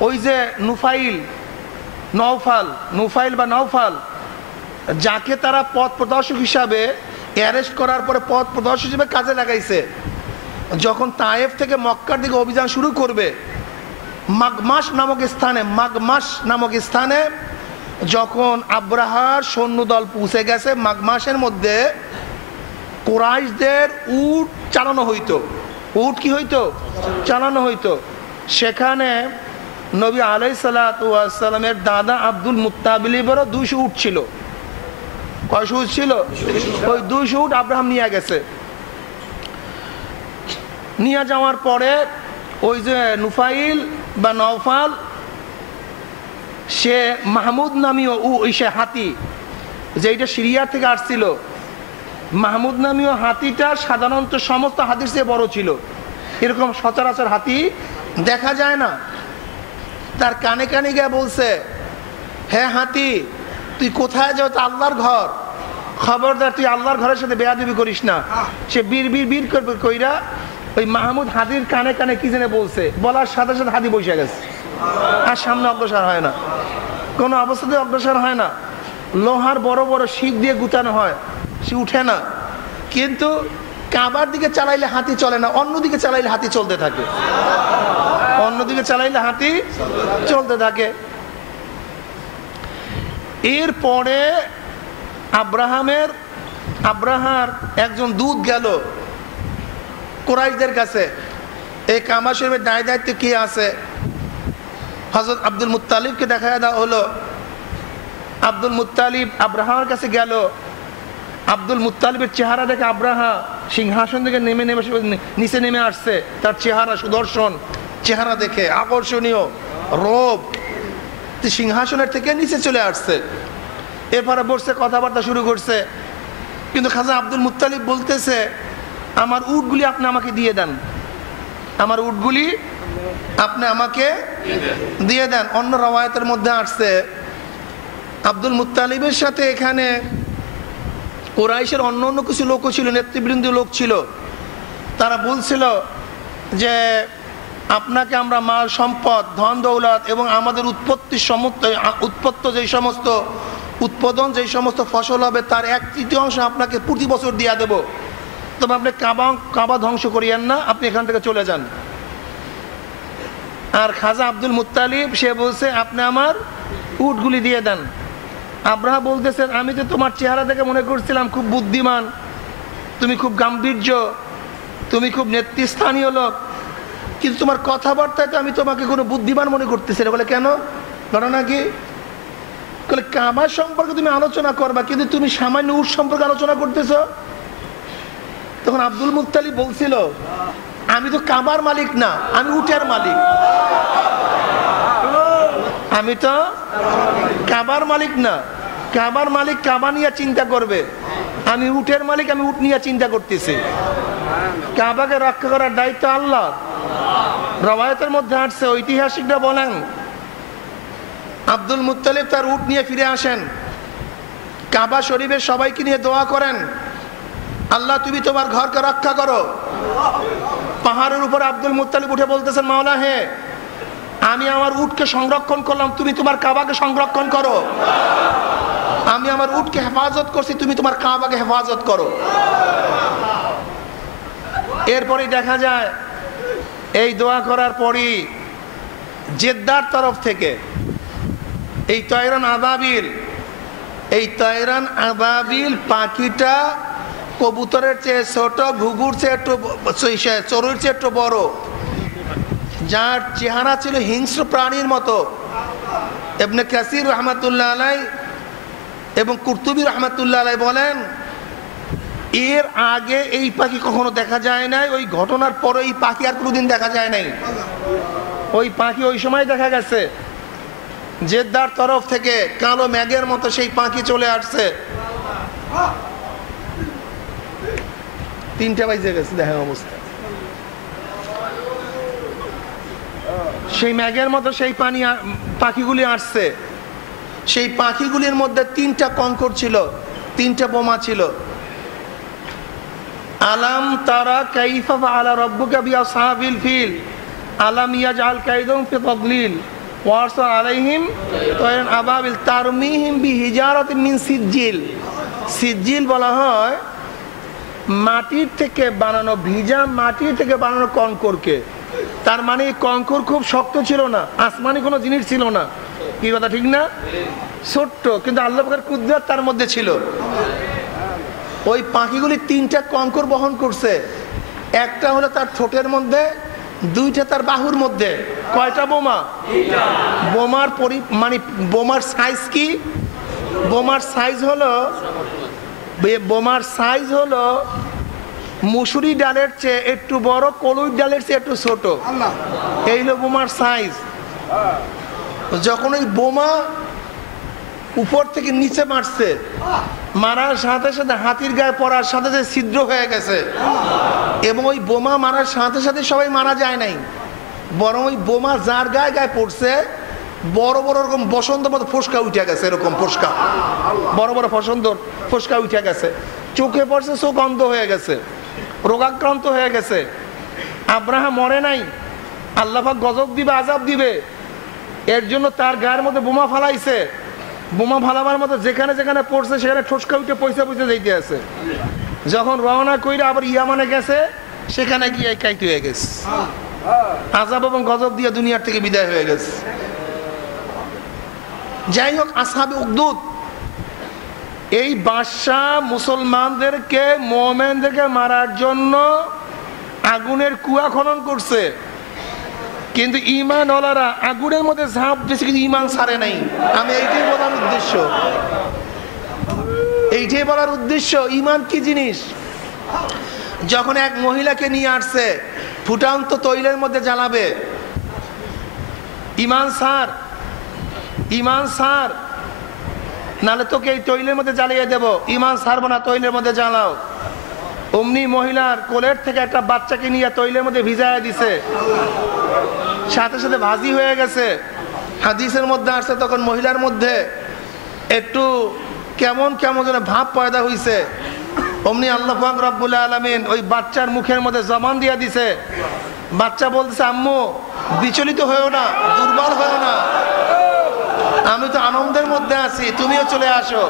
ওই যে নুফাইল বা নওফাল, যাকে তারা পথ প্রদর্শক হিসাবে অ্যারেস্ট করার পরে পথ প্রদর্শক হিসেবে কাজে লাগাইছে, যখন তায়েফ থেকে মক্কার দিকে অভিযান শুরু করবে, মাগমাস নামক স্থানে যখন আব্রাহার সৈন্যদল পৌঁছে গেছে, মাগমাসের মধ্যে কুরাইশদের উট চালানো হইতো, উট কি হইতো? চালানো হইতো। সেখানে নবী আলাইহিসসালাতু ওয়াস সালামের দাদা আব্দুল মুত্তালিবেরও 200 উট ছিল। কয়শো উট ছিল? ওই 200 উট আব্রাহাম নিয়ে গেছে। নিয়ে যাওয়ার পরে ওই যে নুফাইল বা নওফাল, সে মাহমুদ নামীয় সে হাতি, যেটা সিরিয়া থেকে আসছিল, মাহমুদ নামীয় হাতিটা সাধারণত সমস্ত হাতির চেয়ে বড় ছিল, এরকম সচরাচর হাতি দেখা যায় না। তার কানে কানে গিয়ে বলছে, হ্যাঁ হাতি, তুই কোথায় যাও? তো আল্লাহর ঘর, খবরদার তুই আল্লাহর ঘরের সাথে বেয়াদবি করিস না। সে বীর বীর বীর করবে কইরা ওই মাহমুদ হাতির কানে কানে কি জানে বলছে, বলার সাথে সাথে হাতি বসে গেছে, আর সামনে অগ্রসর হয় না, কোনো অবস্থাতে অগ্রসর হয় না। লোহার বড় বড় শিক দিয়ে গুতানো হয়, সে উঠে না। কিন্তু কাবার দিকে চালাইলে হাতি চলে না, অন্যদিকে চালাইলে হাতি চলতে থাকে, অন্যদিকে চালাইলে হাতি চলতে থাকে। এরপরে আব্রাহার একজন দূত গেল কুরাইশদের কাছে, এই কাবা শরীফের দায় দায়িত্ব কে আছে? হযরত আব্দুল মুত্তালিবকে দেখা দেওয়া হলো। আব্দুল মুত্তালিব আব্রাহার কাছে গেল। আব্দুল মুত্তালিবের চেহারা দেখে আব্রাহা সিংহাসন থেকে নিচে নেমে আসছে। তার চেহারা সুদর্শন, চেহারা দেখে আকর্ষণীয় রূপ, সিংহাসনের থেকে নিচে চলে আসছে। এরপরে বসছে, কথাবার্তা শুরু করছে। কিন্তু খাজা আব্দুল মুত্তালিব বলতেছে, আমার উটগুলি আপনি আমাকে দিয়ে দেন, আমার উটগুলি আপনি আমাকে দিয়ে দেন। অন্য রওয়ায়াতের মধ্যে আসছে আব্দুল মুত্তালিবের সাথে এখানে কুরাইশের অন্য অন্য কিছু লোকও ছিল, নেতৃবৃন্দ লোক ছিল। তারা বলছিল যে আপনাকে আমরা মাল সম্পদ, ধন দৌলত এবং আমাদের উৎপত্ত যেই সমস্ত উৎপাদন, যেই সমস্ত ফসল হবে তার 1/3 আপনাকে প্রতি বছর দিয়ে দেব। তবে আপনি কাবা ধ্বংস করিয়েন না, আপনি এখান থেকে চলে যান। আর খাজা আব্দুল মুত্তালিব সে বলছে আপনি আমার উটগুলি দিয়ে দেন। আব্রাহা বলতেছেন আমি তো তোমার চেহারা দেখে মনে করছিলাম খুব বুদ্ধিমান, তুমি খুব গাম্ভীর্য, তুমি খুব নেতৃস্থানীয় লোক, কিন্তু তোমার কথাবার্তায় তো আমি তোমাকে কোনো বুদ্ধিমান মনে করতেছি না। বলে কেন, ঘটনা কি? বলে কাবা সম্পর্কে তুমি আলোচনা করবা, কিন্তু তুমি সামান্য উট সম্পর্কে আলোচনা করতেছ। তখন আব্দুল মুত্তালিব বলছিল আমি তো কাবার মালিক না, আমি উটের মালিক। আমি তো কাবার মালিক না, কাবার মালিক কাবা নিয়ে চিন্তা করবে, আমি উটের মালিক, আমি উট নিয়ে চিন্তা করতেছি। কাবাকে রক্ষা করার দায়িত্ব আল্লাহ। রওয়ায়াতের মধ্যে আসছে, ঐতিহাসিকরা বলেন আব্দুল মুত্তালিব তার উট নিয়ে ফিরে আসেন, কাবা শরীফের সবাইকে নিয়ে দোয়া করেন, আল্লাহ তুমি তোমার ঘরকে রক্ষা করো। পাহাড়ের উপর আব্দুল মুত্তালিব উঠে বলতেছেন মাওলা হে, আমি আমার উটকে সংরক্ষণ করলাম, তুমি তোমার কাবাকে সংরক্ষণ করো। আমি আমার উটকে হেফাজত করছি, তুমি তোমার কাবাকে হেফাজত করো। এরপরে দেখা যায় এই দোয়া করার পরই জেদ্দার তরফ থেকে এই তয়রান আবাবিল পাখিটা কবুতরের চেয়ে ছোট, ঘুঘুর চেয়ে একটু, চড়ুইর চেয়ে একটু বড়, যার চেহারা ছিল হিংস্র প্রাণীর মতো। ইবনে কাসির রহমাতুল্লাহ আলাই এবং কুরতুবী রহমাতুল্লাহ আলাই বলেন এর আগে এই পাখি কখনো দেখা যায় নাই, ওই ঘটনার পরে এই পাখি আর কোনোদিন দেখা যায় নাই। ওই পাখি ওই সময় দেখা গেছে, জেদ্দার তরফ থেকে কালো মেঘের মতো সেই পাখি চলে আসছে। 3টা বাজে গেছে দেখা অবস্থা। সেই মেঘের মতো সেই পাখিগুলি আসছে। সেই পাখিগুলির মধ্যে 3টা কঙ্কর ছিল, 3টা বোমা ছিল। আলাম তারা কাইফা ফাআলা রাব্বুকা বিআসহাবিল ফিল আলাম ইয়াজআল কাইদাহুম ফি তাদলিল ওয়া আরসাল আলাইহিম তায়রান আবাবিল তারমিহিম বিহিজারাতিন মিন সিজ্জিল। সিজ্জিল বলা হয় মাটির থেকে বানানো, ভিজা মাটির থেকে বানানো কঙ্করকে। তার মানে কঙ্কর খুব শক্ত ছিল না, আসমানি কোনো জিনিস ছিল না। কি কথা ঠিক না? ছোট্ট, কিন্তু আল্লাহ পাকের কুদরত তার মধ্যে ছিল। ওই পাখিগুলি 3টা কঙ্কর বহন করছে, একটা হলো তার ঠোঁটের মধ্যে, 2টা তার বাহুর মধ্যে। কয়টা বোমা? বোমার সাইজ কি? বোমার সাইজ হলো মুসুরি ডালের চেয়ে একটু বড়, কলুই ডালের চেয়ে একটু ছোট। এই হলো বোমার সাইজ। যখন ওই বোমা উপর থেকে নিচে মারছে, মারার সাথে সাথে হাতির গায়ে পড়ার সাথে সাথে ছিদ্র হয়ে গেছে। এবং ওই বোমা মারার সাথে সাথে সবাই মারা যায় নাই, বরং ওই বোমা যার গায়ে গায়ে পড়ছে বড় বড় এরকম বসন্ত মতো ফোসকা উঠে গেছে, এরকম ফোসকা, বড় বড় ফোসকা উঠে গেছে। চোখে পড়ছে, চোখ অন্ধ হয়ে গেছে, রোগাক্রান্ত হয়ে গেছে। আব্রাহা মরে নাই, আল্লাহ পাক গজব দিবে, আযাব দিবে, এর জন্য তার গায়ের মধ্যে বোমা ফালাইছে। বোমা ফালাবার মতো যেখানে যেখানে পড়ছে সেখানে ঠোসকা উঠে পয়সা যাইতে আছে। যখন রওনা কইরা আবার ইয়ামানে গেছে, সেখানে গিয়ে কাইতে হয়ে গেছে, আযাব এবং গজব দিয়ে দুনিয়ার থেকে বিদায় হয়ে গেছে। যাই হোক, আসহাবে উখদুদ এই বাদশা মুসলমানদেরকে, মুমিনদেরকে মারার জন্য আগুনের কুয়া খনন করছে, কিন্তু ঈমান ওয়ালারা আগুনের মধ্যে ঝাঁপ দিয়েছে, কিন্তু ঈমান ছাড়ে নাই। আমি এইটাই বলার উদ্দেশ্য, ঈমান কি জিনিস। যখন এক মহিলাকে নিয়ে আসছে ফুটান্ত তৈলের মধ্যে জ্বালাবে, ঈমান ছাড়, নাহলে তোকে এই তৈলের মধ্যে জ্বালিয়ে দেব। ঈমান ছাড়বো না, তৈলের মধ্যে জ্বালাও। অমনি মহিলার কোলের থেকে একটা বাচ্চাকে নিয়ে তৈলের মধ্যে ভিজায় দিছে, সাথে সাথে ভাজি হয়ে গেছে। হাদিসের মধ্যে আসছে তখন মহিলার মধ্যে একটু কেমন কেমন যেন ভাব পয়দা হইছে। অমনি আল্লাহ পাক রব্বুল আলামিন ওই বাচ্চার মুখের মধ্যে জবান দিয়া দিছে। বাচ্চা বলতেছে, আম্মু বিচলিত হয়েও না, দুর্বল হয়েও না, আমি তো আনন্দের মধ্যে আছি, তুমিও চলে আসো।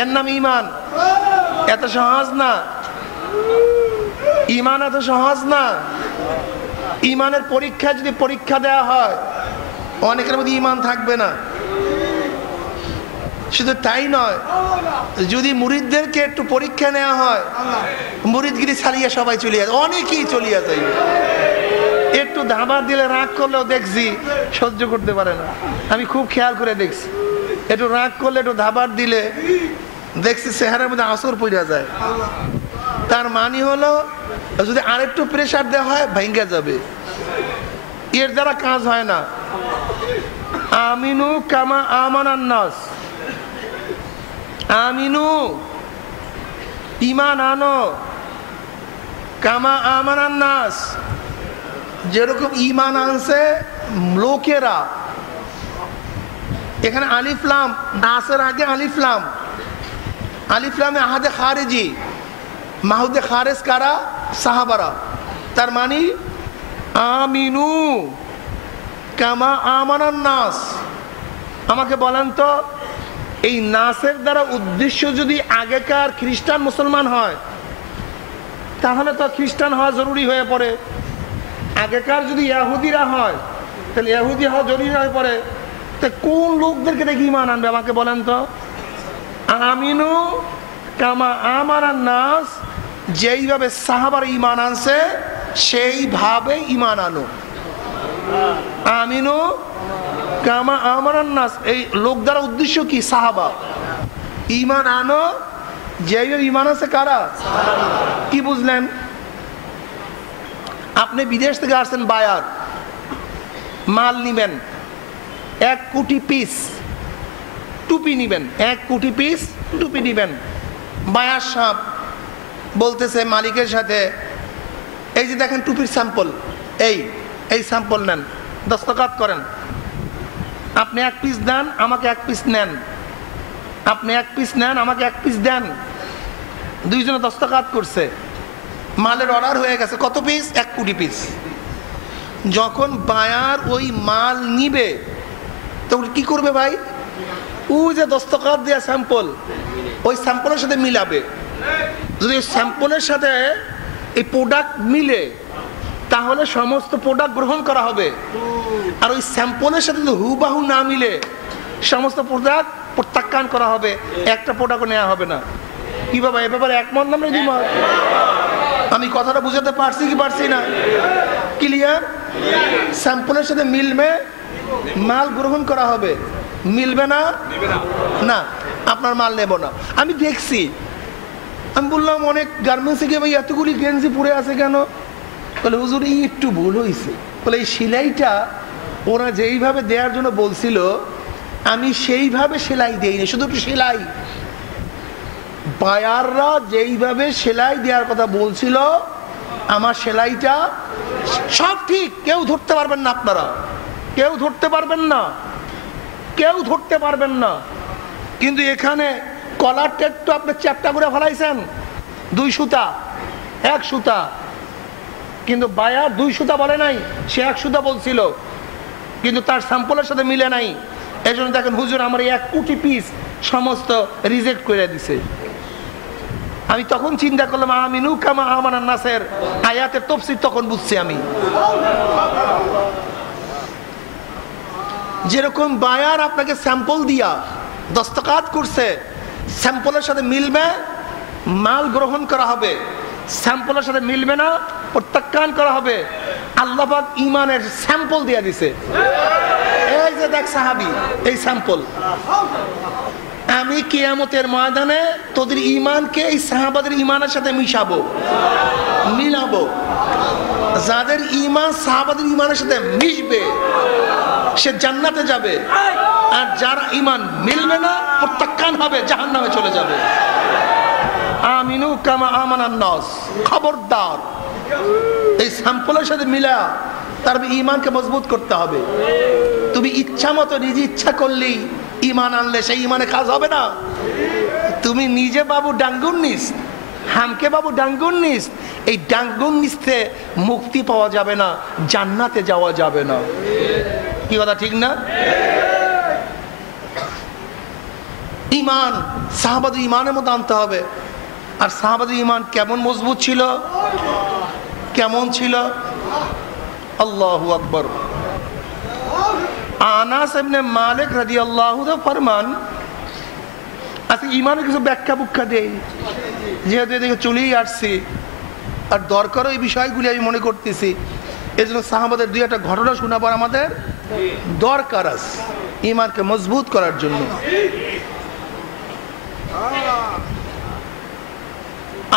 এর নাম ইমান। এত সহজ না, ইমান এত সহজ না। ইমানের পরীক্ষা যদি পরীক্ষা দেওয়া হয়, অনেকের মধ্যে ইমান থাকবে না। শুধু তাই নয়, যদি মুরিদদেরকে একটু পরীক্ষা নেওয়া হয়, মুরিদগিরি ছাড়িয়ে সবাই চলে যায়, অনেকেই চলিয়া যায়। একটু ধাবার দিলে রাগ করলেও দেখছি সহ্য করতে পারে না। আমি খুব খেয়াল করে দেখছি, একটু রাগ করলে একটু ধাবার দিলে দেখছি চেহারার মধ্যে আসর পড়ে যায়। তার মানে হলো যদি আরেকটু প্রেশার দেওয়া হয় ভেঙে যাবে। এর দ্বারা কাজ হয় না। আমিনু কামা আমানান নাস, আমিনু ঈমান আনো, কামা আমানান নাস যেরকম ঈমান আনছে লোকেরা। এখানে আলিফ লাম, নাসের আগে আলিফ লাম, আলিফ লামে আহাদে খারেজি, মাহুদে খারেজ কারা? সাহাবারা। তার মানে আমিনু কামা আমানান নাস। আমাকে বলেন তো, এই নাসের দ্বারা উদ্দেশ্য যদি আগেকার খ্রিস্টান মুসলমান হয়, তাহলে তো খ্রিস্টান হওয়া জরুরি হয়ে পড়ে। আগেকার যদি ইহুদিরা হয়, তাহলে ইহুদি হওয়া জরুরি হয়ে পড়ে। তো কোন লোকদেরকে দেখে ঈমান আনবে আমাকে বলেন তো? আমিনু কামা আমানান নাস, যেইভাবে সাহাবার ঈমান আনছে সেইভাবে ঈমান আনো। আমিনু কামা আমানান নাস, এই লোক দ্বারা উদ্দেশ্য কি? সাহাবা। ঈমান আনো যেইভাবে ঈমান আছে কারা? কি বুঝলেন? আপনি বিদেশ থেকে আসছেন, বায়ার মাল নিবেন 1 কোটি পিস, টুপি নিবেন 1 কোটি পিস টুপি নিবেন। বায়ার সাহেব বলতেছে মালিকের সাথে, এই যে দেখেন টুপির স্যাম্পল, এই স্যাম্পল নেন, দস্তখত করেন। আপনি 1 পিস দেন, আমাকে 1 পিস নেন, আপনি 1 পিস নেন, আমাকে 1 পিস দেন। দুইজনে দস্তখত করছে, মালের অর্ডার হয়ে গেছে। কত পিস? 1 কোটি পিস। যখন বায়ার ওই মাল নিবে তখন কি করবে ভাই? ও যে দস্তখত দেয়া স্যাম্পল, ওই স্যাম্পলের সাথে মিলাবে। যদি স্যাম্পলের সাথে এই প্রোডাক্ট মিলে, তাহলে সমস্ত প্রোডাক্ট গ্রহণ করা হবে। আর ওই স্যাম্পলের সাথে যদি হুবাহু না মিলে, সমস্ত প্রোডাক্ট প্রত্যাখ্যান করা হবে, একটা প্রোডাক্টও নেওয়া হবে না। কি বাবা, এ ব্যাপারে একমত না? আমি কথাটা বুঝাতে পারছি কি পারছি না? ক্লিয়ার? স্যাম্পলের সাথে মিলবে, মাল গ্রহণ করা হবে। মিলবে না, না আপনার মাল নেব না। আমি দেখছি, আমি বললাম অনেক গার্মেন্টসে গিয়ে, ভাই এতগুলি গেঞ্জি পরে আছে কেন? বলে হুজুর একটু ভুল হয়েছে। বলে এই সেলাইটা ওরা যেইভাবে দেওয়ার জন্য বলছিল, আমি সেইভাবে সেলাই দেইনি, শুধু একটু সেলাই। বায়াররা যেইভাবে সেলাই দেওয়ার কথা বলছিল, আমার সেলাইটা সব ঠিক। কেউ ধরতে পারবেন না, আপনারা কেউ ধরতে পারবেন না, কেউ ধরতে পারবেন না। কিন্তু এখানে কলারটা একটু আপনি চ্যাপটা করে ফেলাইছেন, 2 সুতা 1 সুতা, কিন্তু বায়ার 2 সুতা বলে নাই, সে 1 সুতা বলছিল, কিন্তু তার স্যাম্পলের সাথে মিলে নাই। এই জন্য দেখেন হুজুর আমার 1 কোটি পিস সমস্ত রিজেক্ট করে দিছে। আমি তখন চিন্তা করলাম, আমিনু কামা আমানান নাসের আয়াতের তাফসীর তখন বুঝছি আমি। যেরকম বায়ার আপনাকে স্যাম্পল দিয়া দস্তখত করছে, স্যাম্পলের সাথে মিলবে মাল গ্রহণ করা হবে, স্যাম্পলের সাথে মিলবে না প্রত্যাখ্যান করা হবে। আল্লাহ পাক ঈমানের স্যাম্পল দিয়া দিছে। এই যে দেখ সাহাবী, এই স্যাম্পল। আমি কিয়ামতের ময়দানে তোদের ঈমানকে এই সাহাবাদের ঈমানের সাথে মিশাবো, মিলাবো। যাদের ঈমান সাহাবাদের ঈমানের সাথে মিশবে সে জান্নাতে যাবে, আর যার ঈমান মিলবে না প্রত্যাখ্যান হবে, জাহান্নামে চলে যাবে। আমিনু কামা আমানান নাস। খবরদার এই স্যাম্পলের সাথে মিলা তার ঈমানকে মজবুত করতে হবে। তুমি ইচ্ছা মতো নিজে ইচ্ছা করলেই ঈমান আনলে সেই ঈমানে কাজ হবে না। তুমি নিজে বাবু ডাঙ্গুর নিস, হামকে বাবু ডাঙ্গুর নিস, এই ডাঙ্গুর নিস্তে মুক্তি পাওয়া যাবে না, জান্নাতে যাওয়া যাবে না। কি কথা ঠিক না? ঈমান সাহাবাদের ঈমানের মধ্যে আনতে হবে। আর সাহাবাদের ঈমান কেমন মজবুত ছিল, কেমন ছিল? আল্লাহু আকবার। আনাস ইবনে মালিক রাদিয়াল্লাহু তাআলা ফরমান, আচ্ছা ঈমানের কিছু ব্যাখ্যা বুখ্যা দেই, যেহেতু এদিকে চলেই আসছি আর দরকারও এই বিষয়গুলি আমি মনে করতেছি, এই জন্য সাহাবাদের দুই একটা ঘটনা শোনাবার আমাদের দরকার আছে ঈমানকে মজবুত করার জন্য।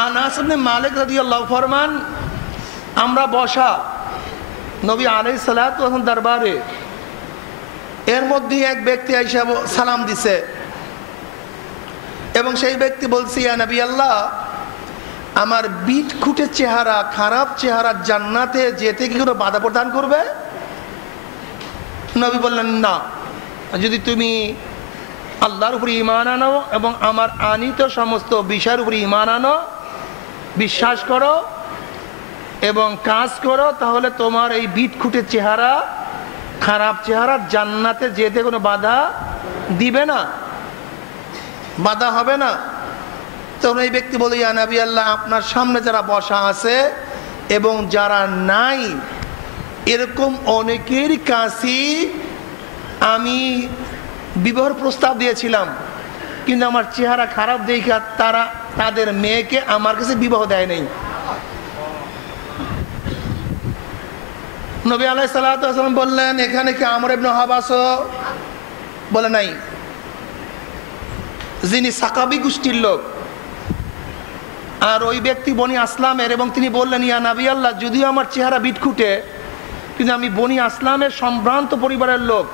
আনাস ইবনে মালিক রাদিয়াল্লাহু ফরমান, আমরা বসা নবী আলাইহিস সালাতু ওয়াস সালাম দরবারে, এর মধ্যে এক ব্যক্তি আইসা সালাম দিছে এবং সেই ব্যক্তি বলছে, ইয়া নবী আল্লাহ, আমার বিট খুঁটে চেহারা, খারাপ চেহারা জান্নাতে যেতে কি কোনো বাধা প্রদান করবে? নবী বললেন, না, যদি তুমি আল্লাহর উপর ঈমান আনো এবং আমার আনিত সমস্ত বিষয়ের উপর ঈমান আনো, বিশ্বাস করো এবং কাজ করো, তাহলে তোমার এই বিট খুঁটে চেহারা, খারাপ চেহারা জান্নাতে যেতে কোনো বাধা দিবে না, বাধা হবে না। তখন এই ব্যক্তি বলে, ইয়া নবী আল্লাহ, আপনার সামনে যারা বসা আছে এবং যারা নাই, এরকম অনেকের কাছে আমি বিবাহের প্রস্তাব দিয়েছিলাম, কিন্তু আমার চেহারা খারাপ দেখে তারা তাদের মেয়েকে আমার কাছে বিবাহ দেয় নাই। নবী আলাইহিস সালাতু ওয়াস সালাম বললেন, এখানে কি আমর ইবনে ওয়াহাব আছে? বলে নাই। যিনি সাকাবি গোষ্ঠীর লোক, আর ওই ব্যক্তি বনি আসলামের, এবং তিনি বললেন, ইয়া নবী আল্লাহ, যদিও আমার চেহারা বিটখুটে, কিন্তু আমি বনি আসলামের সম্ভ্রান্ত পরিবারের লোক,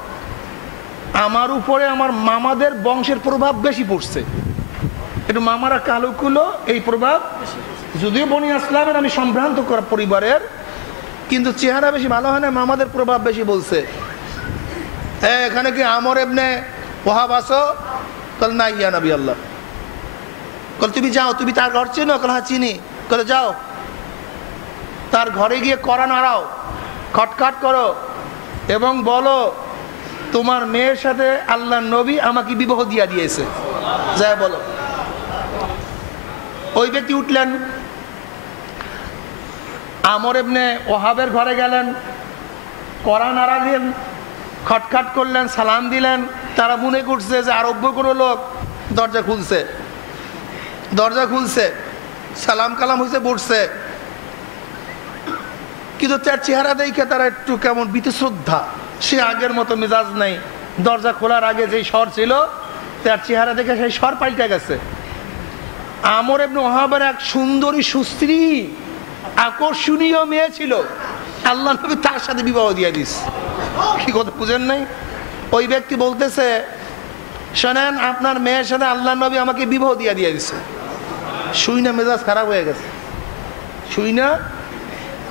আমার উপরে আমার মামাদের বংশের প্রভাব বেশি পড়ছে, একটু মামারা কালো কুলো, এই প্রভাব, যদিও বনি আসলামের আমি সম্ভ্রান্ত পরিবারের, কিন্তু চেহারা বেশি ভালো হয় না, মামাদের প্রভাব বেশি বলছে। এখানে কি আমর ইবনে ওয়াহাব আছো? কল না ইয়া নবী আল্লাহ। কল তুমি যাও, তুমি তার ঘর চিনো? কল হ্যাঁ চিনি। কলে যাও, তার ঘরে গিয়ে কড়া নাড়াও, খটখট করো এবং বলো, তোমার মেয়ের সাথে আল্লাহ নবী আমাকে বিবাহ দিয়া দিয়েছে, যাই বলো। ওই ব্যক্তি উঠলেন, আমর ইবনে ওয়াহাবের ঘরে গেলেন, কড়া নাড়া দিলেন, খটখট করলেন, সালাম দিলেন। তারা মনে করছে যে আরব্য কোনো লোক। দরজা খুলছে, দরজা খুলছে, সালাম কালাম হয়েছে, বসছে, কিন্তু তার চেহারা দেখে তারা একটু কেমন বীতশ্রদ্ধা, সে আগের মতো মেজাজ নাই। দরজা খোলার আগে যেই স্বর ছিল, তার চেহারা দেখে সেই স্বর পাল্টে গেছে। আমর ইবনে ওয়াহাবের এক সুন্দরী সুস্ত্রী আকর্ষণীয় মেয়ে ছিল, আল্লাহ নবী তার সাথে বিবাহ দিয়ে দিস। কি কথা বুঝেন নাই? ওই ব্যক্তি বলতেছে, শোনেন, আপনার মেয়ের সাথে আল্লাহ নবী আমাকে বিবাহ দিয়ে দিছে। শুই না মেজাজ খারাপ হয়ে গেছে, শুই না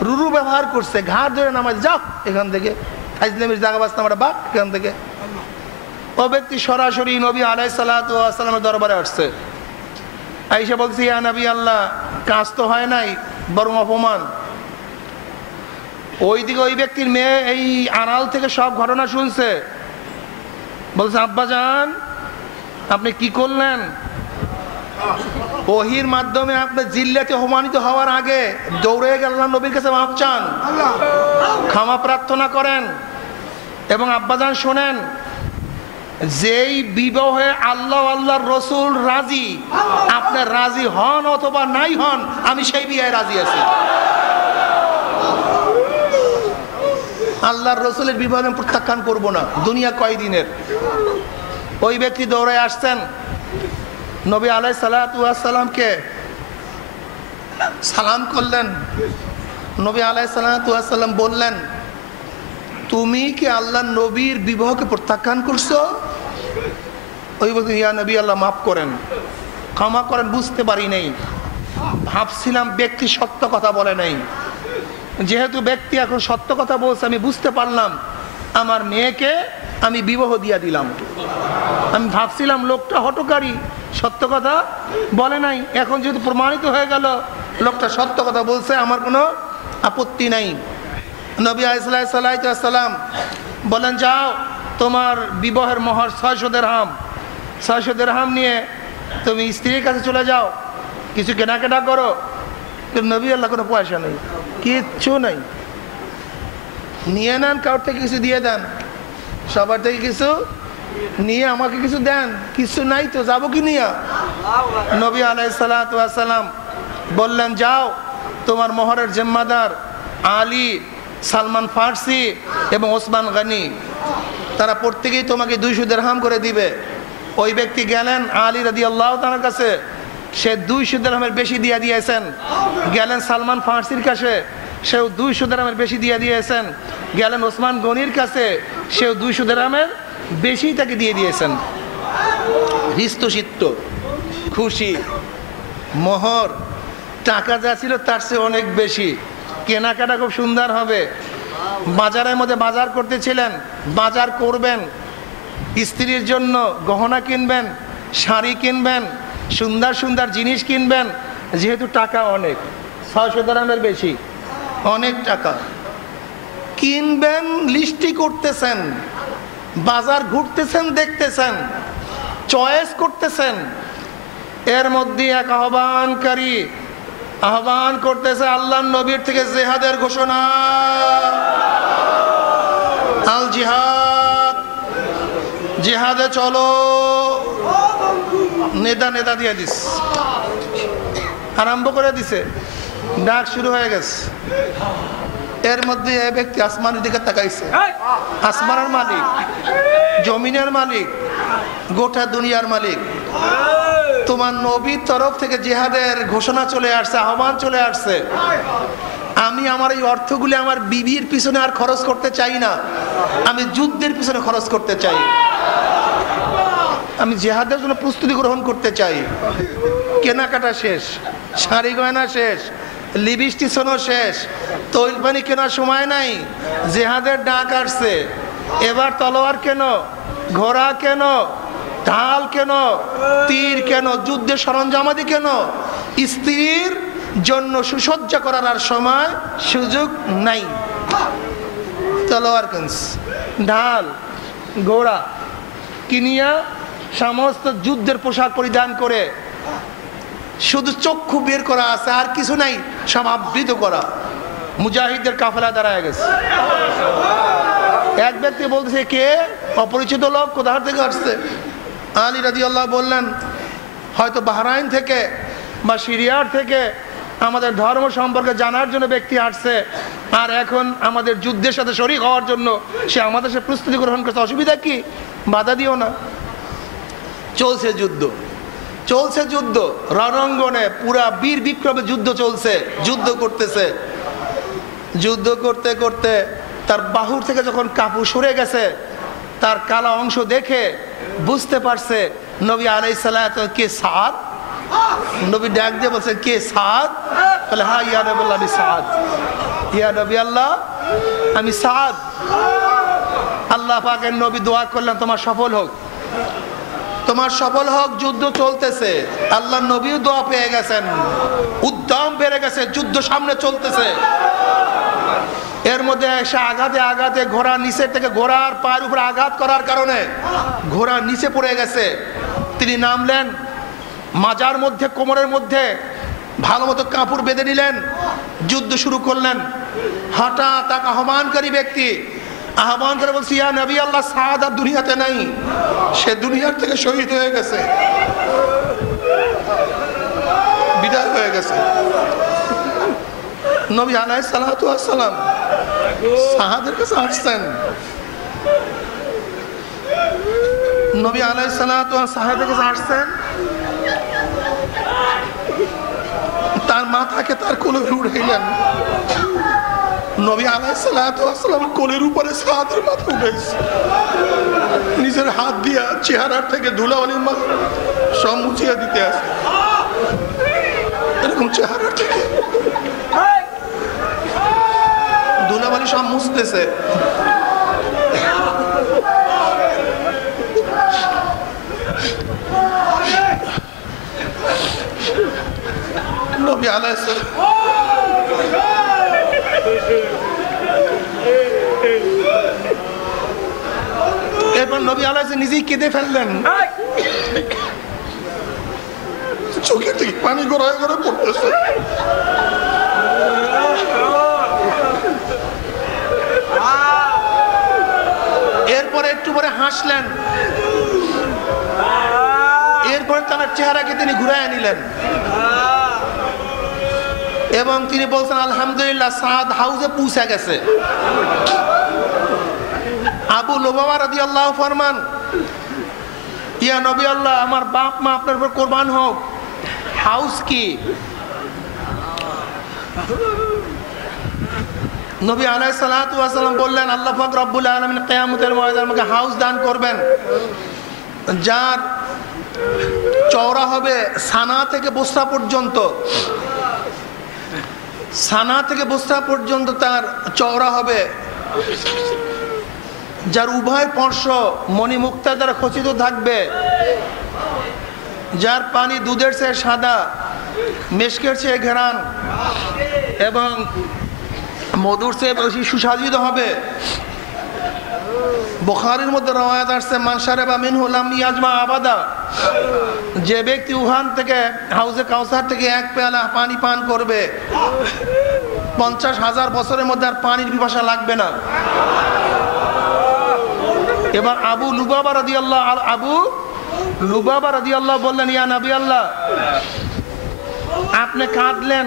রুরু ব্যবহার করছে, ঘাট ধরে নামাজ, যাও এখান থেকে, ফাইজলামির জায়গা বাস্তা আমরা বাক এখান থেকে। ও ব্যক্তি সরাসরি নবী আলাইহিস সালাতু ওয়াস সালামের দরবারে আসছে, আইসা বলছে, ইয়া নবী আল্লাহ, কাজ তো হয় নাই, বরং অপমান। ওইদিকে ওই ব্যক্তির মেয়ে এই আড়াল থেকে সব ঘটনা শুনছে, বলছে, আব্বা জান, আপনি কি করলেন? ওহির মাধ্যমে আপনি জিল্লাতে অপমানিত হওয়ার আগে দৌড়ে গেলেন নবীর কাছে, মাপ চান, ক্ষমা প্রার্থনা করেন। এবং আব্বাজান শোনেন, যেই বিবাহে আল্লাহ আল্লাহর রসুল রাজি, আপনি রাজি হন অথবা নাই হন, আমি সেই বিয়ে রাজি আছি। আল্লাহর রসুলের বিবাহে প্রত্যাখ্যান করবো না, দুনিয়া কয়দিনের। ওই ব্যক্তি দৌড়ে আসছেন, নবী আলাইহিস সালাতু ওয়াস সালামকে সালাম করলেন। নবী আলাইহিস সালাতু ওয়াস সালাম বললেন, তুমি কি আল্লাহ নবীর বিবাহকে প্রত্যাখ্যান করছো? ওই বলতে, ইয়া নবী আল্লাহ, মাফ করেন, ক্ষমা করেন, বুঝতে পারি নাই, ভাবছিলাম ব্যক্তি সত্য কথা বলে নাই, যেহেতু ব্যক্তি এখন সত্য কথা বলছে আমি বুঝতে পারলাম, আমার মেয়েকে আমি বিবাহ দিয়া দিলাম। আমি ভাবছিলাম লোকটা হটকারী, সত্য কথা বলে নাই, এখন যেহেতু প্রমাণিত হয়ে গেল লোকটা সত্য কথা বলছে, আমার কোনো আপত্তি নাই। নবী আলাইহিস সালাম বলেন, যাও তোমার বিবাহের মোহর 600 দিরহাম, 600 দিরহাম নিয়ে তুমি স্ত্রীর কাছে চলে যাও, কিছু কেনাকাটা করো। নবী আল্লাহ কোনো পয়সা নেই, কিচ্ছু নাই, নিয়ে নেন, কারোর থেকে কিছু দিয়ে দেন, সবার থেকে কিছু নিয়ে আমাকে কিছু দেন, কিছু নাই তো যাবো কি নিয়ে। নবী আলাইহিস সালাম বললেন, যাও তোমার মোহরের জিম্মাদার আলী, সালমান ফার্সি এবং ওসমান গনি, তারা প্রত্যেকেই তোমাকে 200 দিরহাম করে দিবে। ওই ব্যক্তি গেলেন আলী রাদিয়াল্লাহু তাআলার কাছে, সে 200 দিরহামের বেশি দিয়ে দিয়েছেন। গেলেন সালমান ফার্সির কাছে, সেও 200 দিরহামের বেশি দিয়ে দিয়েছেন। গেলেন ওসমান গনির কাছে, সেও 200 দিরহামের বেশি তাকে দিয়ে দিয়েছেন। হৃষ্টচিত্ত, খুশি, মোহর, টাকা যা ছিল তার চেয়ে অনেক বেশি, কেনাকাটা খুব সুন্দর হবে। বাজারের মধ্যে বাজার করতেছিলেন, বাজার করবেন, স্ত্রীর জন্য গহনা কিনবেন, শাড়ি কিনবেন, সুন্দর সুন্দর জিনিস কিনবেন, যেহেতু টাকা অনেক, 600 দিরহামের বেশি, অনেক টাকা কিনবেন, লিস্টি করতেছেন, বাজার ঘুরতেছেন, দেখতেছেন, চয়েস করতেছেন। এর মধ্যে এক আহ্বানকারী আহ্বান করতেছে আল্লাহর নবীর থেকে জিহাদের ঘোষণা, আল জিহাদ, জিহাদে চলো। নেতা দিয়ে দিস, আরম্ভ করে দিছে, ডাক শুরু হয়ে গেছে। এর মধ্যে এই ব্যক্তি আসমানের দিকে তাকাইছে, আসমানের মালিক, জমিনের মালিক, গোটা দুনিয়ার মালিক, তোমার নবীর তরফ থেকে জিহাদের ঘোষণা চলে আসছে, আহ্বান চলে আসছে। আমি আমার এই অর্থগুলি আমার বিবির পিছনে আর খরচ করতে চাই না, আমি যুদ্ধের পিছনে খরচ করতে চাই, আমি জিহাদের জন্য প্রস্তুতি গ্রহণ করতে চাই। কেনাকাটা শেষ, শাড়ি গয়না শেষ, লিপস্টিকও শেষ, তৈল পানি কেনার সময় নাই, জিহাদের ডাক আসছে। এবার তলোয়ার কেন, ঘোড়া কেন, ঢাল কেন, তীর কেন, যুদ্ধের সরঞ্জামাদি কেন, স্ত্রীর জন্য সুসজ্জা করার আর সময় সুযোগ নাই। তলোয়ার কিনস, ঢাল, ঘোড়া কিনিয়া সমস্ত যুদ্ধের পোশাক পরিধান করে, শুধু চক্ষু বের করা আছে, আর কিছু নাই, সব আবৃত করা। মুজাহিদদের কাফেলা দাঁড়ায় গেছে। এক ব্যক্তি বলতেছে, কে? অপরিচিত লোক, কোথা থেকে আসছে? আলী রাদিয়াল্লাহু বললেন, হয়তো বাহরাইন থেকে বা সিরিয়ার থেকে আমাদের ধর্ম সম্পর্কে জানার জন্য ব্যক্তি আসছে, আর এখন আমাদের যুদ্ধের সাথে শরীক হওয়ার জন্য সে আমাদের সাথে প্রস্তুতি গ্রহণ করছে, অসুবিধা কি? বাধা দিও না। চলছে যুদ্ধ, চলছে যুদ্ধ, রণাঙ্গনে পুরা বীর বিক্রমে যুদ্ধ চলছে, যুদ্ধ করতেছে। যুদ্ধ করতে করতে তার বাহুর থেকে যখন কাপড় সরে গেছে, তার কালা অংশ দেখে বুঝতে পারছে নবী আলাইহিস সালাতু কে সাদ। নবী ডাক দিয়ে বলছে, কে সাদ? বলে, হ্যাঁ ইয়া রাসূলুল্লাহ, আমি সাদ। ইয়া নবী আল্লাহ, আমি সাদ। আল্লাহ পাকের নবী দোয়া করলেন, তোমার সফল হোক, তোমার সফল হোক। যুদ্ধ চলতেছে, আল্লাহ নবীও দোয়া পেয়ে গেছেন, উদ্যম বেড়ে গেছে, যুদ্ধ সামনে চলতেছে। এর মধ্যে এসে আঘাতে আঘাতে ঘোড়া নিচের থেকে, ঘোড়ার পায়ের উপরে আঘাত করার কারণে ঘোড়া নিচে পড়ে গেছে। তিনি নামলেন, মাজার মধ্যে, কোমরের মধ্যে ভালো মতো কাপড় বেঁধে নিলেন, যুদ্ধ শুরু করলেন। হঠাৎ এক আহ্বানকারী ব্যক্তি আহ্বান করে বলছি, ইয়া নবী আল্লাহ, সাদ আর দুনিয়াতে নাই, সে দুনিয়ার থেকে শহীদ হয়ে গেছে, বিদায় হয়ে গেছে। নবী আলাইহিস সালাতু ওয়াস সালাম সাহাদের কাছে আসছেন। নবী আলাইহিস সালাতু ওয়াস সাহাদের কাছে আসছেন, তার মাথাকে তার কোলে উঠাইলেন। নবী আলাইহিস সালাতু ওয়াস সালাম কোলের উপরে সাহাদের মাথা উঠাইছে, নিচে নিজের হাত দিয়া চেহারার থেকে ধুলাবালি সব মুছিয়ে দিতে আসে, এরকম চেহারার থেকে ধুলাবালি সব মুছতেছে। নবী আলাইহিস সালাম এরপর নবী আলাইহিস সালাম নিজেই কেঁদে ফেললেন, চোখের থেকে পানি গড়ায় গড়ে পড়তেছে। এরপরে একটু পরে হাসলেন, এরপরে তার চেহারাকে তিনি ঘুরায় নিলেন এবং তিনি বলছেন আলহামদুলিল্লাহ, সাদ হাউজে পৌঁছে গেছে। আবু লুবাবা রাদিয়াল্লাহু ফরমান, ইয়া নবী আল্লাহ, আমার বাপ মা আপনার উপর কুরবান হোক, হাউস কি? নবী আলাইহিস সালাতু ওয়াস সালাম বললেন, আল্লাহ পাক রব্বুল আলামিন কিয়ামতের ময়দানে আমাকে হাউস দান করবেন, যার চওড়া হবে সানা থেকে বসরা পর্যন্ত, সানা থেকে বসরা পর্যন্ত তার চওড়া হবে, যার উভয় পার্শ্ব মণিমুক্তা দ্বারা খচিত থাকবে, যার পানি দুধের চেয়ে সাদা, মেশকের চেয়ে ঘেরান এবং মধুর চেয়ে বেশি সুসাজিত হবে। বুখারীর মধ্যে রওয়ায়াত আসছে, মান শারাবা মিনহু লাম ইয়াজমা আবাদা, যে ব্যক্তি উহান থেকে হাউজে কাউসার থেকে এক পেয়ালা পানি পান করবে 50,000 বছরের মধ্যে আর পানির পিপাসা লাগবে না। এবার আবু লুবাবা রাদিয়াল্লাহু বললেন, ইয়া নবী আল্লাহ, আপনি কাঁদলেন,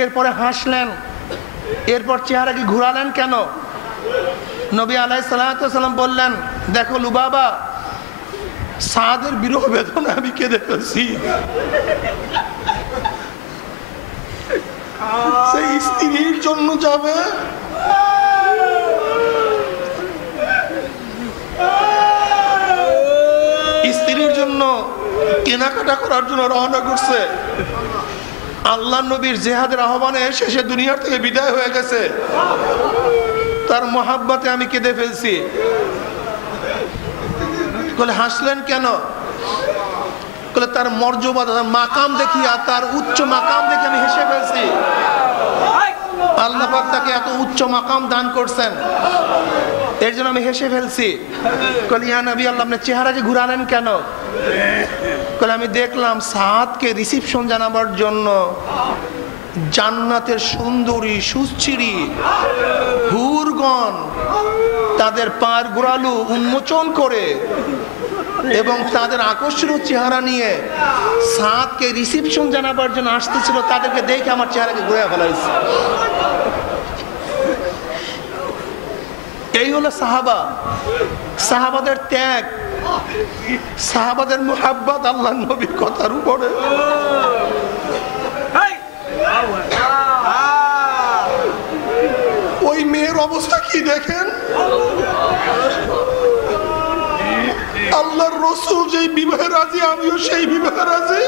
এরপরে হাসলেন, এরপর চেহারা কি ঘুরালেন কেন? নবী আলাইহিস সালাতু ওয়াস সালাম বললেন, দেখো লুবাবা, সাদের বিরহ বেদনা আমি কেঁদে ফেলছি। সেই স্ত্রীর জন্য যাবে, স্ত্রীর জন্য কেনাকাটা করার জন্য রওনা করছে। আল্লাহ নবীর জিহাদের আহ্বানে শেষে দুনিয়ার থেকে বিদায় হয়ে গেছে, তার মহাব্বতে আমি কেঁদে ফেলছি। বলে হাসলেন কেন? বলে তার মর্যাদা, তার মাকাম দেখিয়া, তার উচ্চ মাকাম দেখে আমি হেসে ফেলছি। আল্লাহ পাক তাকে এত উচ্চ মাকাম দান করছেন, এর জন্য আমি হেসে ফেলছি। বলে ইয়া নবী আল্লাহ, আপনি চেহারাকে ঘুরালেন কেন? বলে আমি দেখলাম সাদকে রিসিপশন জানাবার জন্য জান্নাতের সুন্দরী সুশ্রী হুরগণ তাদের পার গোড়ালু উন্মোচন করে এবং তাদের আকর্ষণীয় চেহারা নিয়ে সাদকে রিসিপশন জানাবার জন্য আসতেছিল। তাদেরকে দেখে আমার চেহারাকে ঘুরে ফেলাইছে। এই হলো সাহাবা, সাহাবাদের ত্যাগ, সাহাবাদের মুহাব্বত আল্লাহর নবীর কথার উপরে। ওই মেয়ের অবস্থা কি দেখেন, আল্লাহর রাসূল যেই বিবাহে রাজি, আমিও সেই বিবাহে রাজি।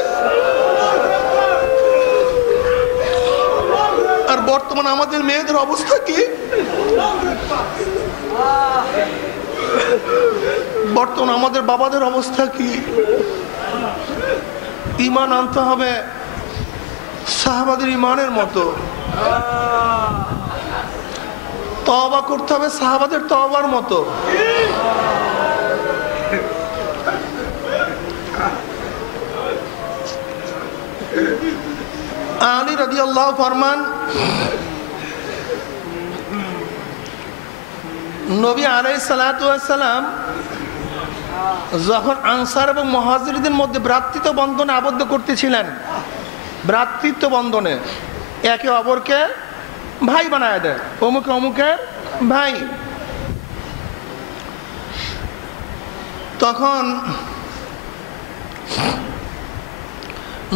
আর বর্তমানে আমাদের মেয়েদের অবস্থা কি? বর্তমানে আমাদের বাবাদের অবস্থা কি? ঈমান আনতে হবে সাহাবাদের ঈমানের মতো, তওবা করতে হবে সাহাবাদের তওবার মতো। আলী রাদিয়াল্লাহু ফরমান, নবী আলাইহিস সালাতু ওয়াস সালাম যখন আনসার এবং মুহাজিরদের মধ্যে ভ্রাতৃত্ব বন্ধনে আবদ্ধ করতেছিলেন, ভ্রাতৃত্ব বন্ধনে একে অপরকে ভাই বানায় দেয়, অমুকে অমুকের ভাই। তখন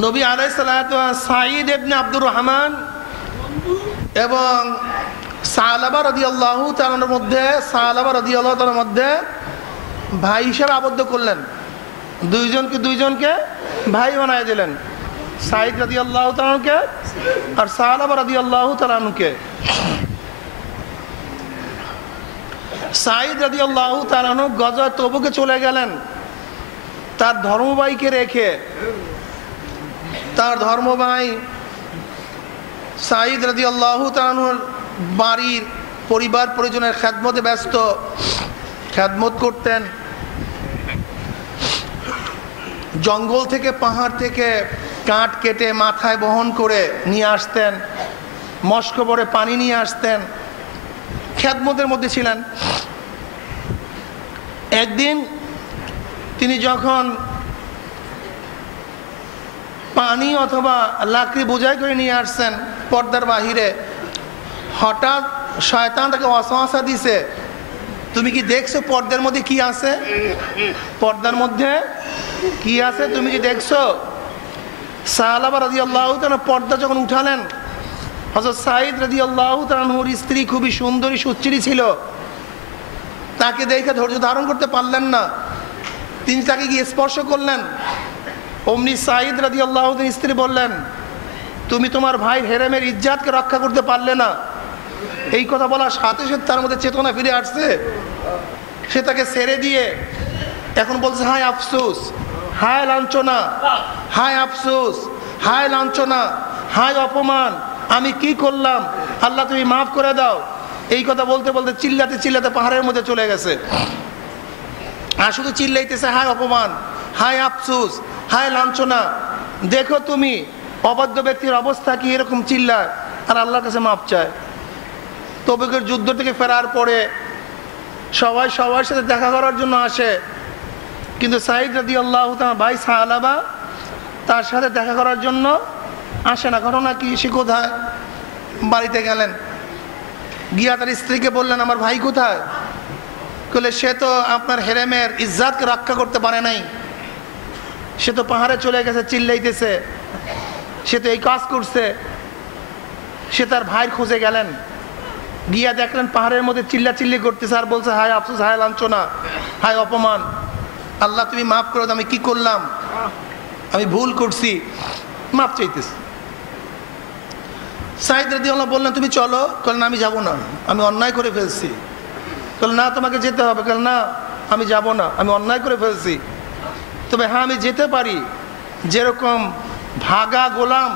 নবী আলাইহিস সালাতু ওয়াস সাঈদ ইবনে আব্দুর রহমান এবং সালাবা রাদিয়াল্লাহু তাআলার মধ্যে ভাই হিসেবে আবদ্ধ করলেন, দুইজনকে ভাই বানায় দিলেন, সাঈদ রাদিয়াল্লাহু তাআলাকে আর সাহাবা রাদিয়াল্লাহু তাআলাকে। সাঈদ রাদিয়াল্লাহু তাআলা গজওয়ায়ে তবুকে চলে গেলেন তার ধর্মভাইকে রেখে। তার ধর্মভাই সাঈদ রাদিয়াল্লাহু তাআলার বাড়ির পরিবার পরিজনের খেদমতে ব্যস্ত, খেদমত করতেন। জঙ্গল থেকে পাহাড় থেকে কাঠ কেটে মাথায় বহন করে নিয়ে আসতেন, মস্ক ভরে পানি নিয়ে আসতেন, খেদমতের মধ্যে ছিলেন। একদিন তিনি যখন পানি অথবা লাকড়ি বোঝাই করে নিয়ে আসছেন পর্দার বাহিরে, হঠাৎ শয়তান তাকে ওয়াসওয়াসা দিছে, তুমি কি দেখছো পর্দার মধ্যে কি আছে? পর্দার মধ্যে কি আছে তুমি কি দেখছো? সাহাবা রাদিয়াল্লাহু তাআলা পর্দা যখন উঠালেন, হযরত সাঈদ রাদিয়াল্লাহু তাআলার স্ত্রী খুবই সুন্দরী সুচিরি ছিল, তাকে দেখে ধৈর্য ধারণ করতে পারলেন না, তিনি তাকে গিয়ে স্পর্শ করলেন। অমনি সাঈদ রাদিয়াল্লাহু তাআলার স্ত্রী বললেন, তুমি তোমার ভাই হেরেমের ইজ্জতকে রক্ষা করতে পারলে না। এই কথা বলার সাথে সাথে তার মধ্যে চেতনা ফিরে আসছে, সে তাকে ছেড়ে দিয়ে এখন বলছে, হায় আফসোস, হায় লাঞ্ছনা, হায় আফসোস, হায় লাঞ্ছনা, হায় অপমান, আমি কি করলাম, আল্লাহ তুমি মাফ করে দাও। এই কথা বলতে বলতে চিল্লাতে চিল্লাতে পাহাড়ের মধ্যে চলে গেছে। আর শুধু চিল্লাইতেছে, হায় অপমান, হায় আফসোস, হায় লাঞ্ছনা। দেখো তুমি অবাধ্য ব্যক্তির অবস্থা কি, এরকম চিল্লায় আর আল্লাহর কাছে মাফ চায়। তবুকের যুদ্ধ থেকে ফেরার পরে সবাই সবার সাথে দেখা করার জন্য আসে, কিন্তু সাঈদ রাদিয়াল্লাহু তাআলা ভাই সাহাবা তার সাথে দেখা করার জন্য আসে না। ঘটনা কি, সে কোথায়? বাড়িতে গেলেন, গিয়া তার স্ত্রীকে বললেন, আমার ভাই কোথায়? বলে, সে তো আপনার হেরেমের ইজ্জতকে রক্ষা করতে পারে নাই, সে তো পাহাড়ে চলে গেছে, চিল্লাইতেছে, সে তো এই কাজ করছে। সে তার ভাইয়ের খোঁজে গেলেন, গিয়া দেখলেন পাহাড়ের মধ্যে চিল্লাচিল্লি করতেছে আর বলছে, হায় আফসোস, হায় লাঞ্ছনা, হায় অপমান, আল্লাহ তুমি মাফ করে দাও, আমি কি করলাম, আমি ভুল করছি, মাফ চাইতেছি। সাঈদ রাদিয়াল্লাহু বললেন, তুমি চলো। বললেন, আমি যাব না, আমি অন্যায় করে ফেলছি। বললেন, না তোমাকে যেতে হবে। বললেন, না আমি যাব না, আমি অন্যায় করে ফেলছি। তবে হ্যাঁ আমি যেতে পারি। যেরকম ভাগা গোলাম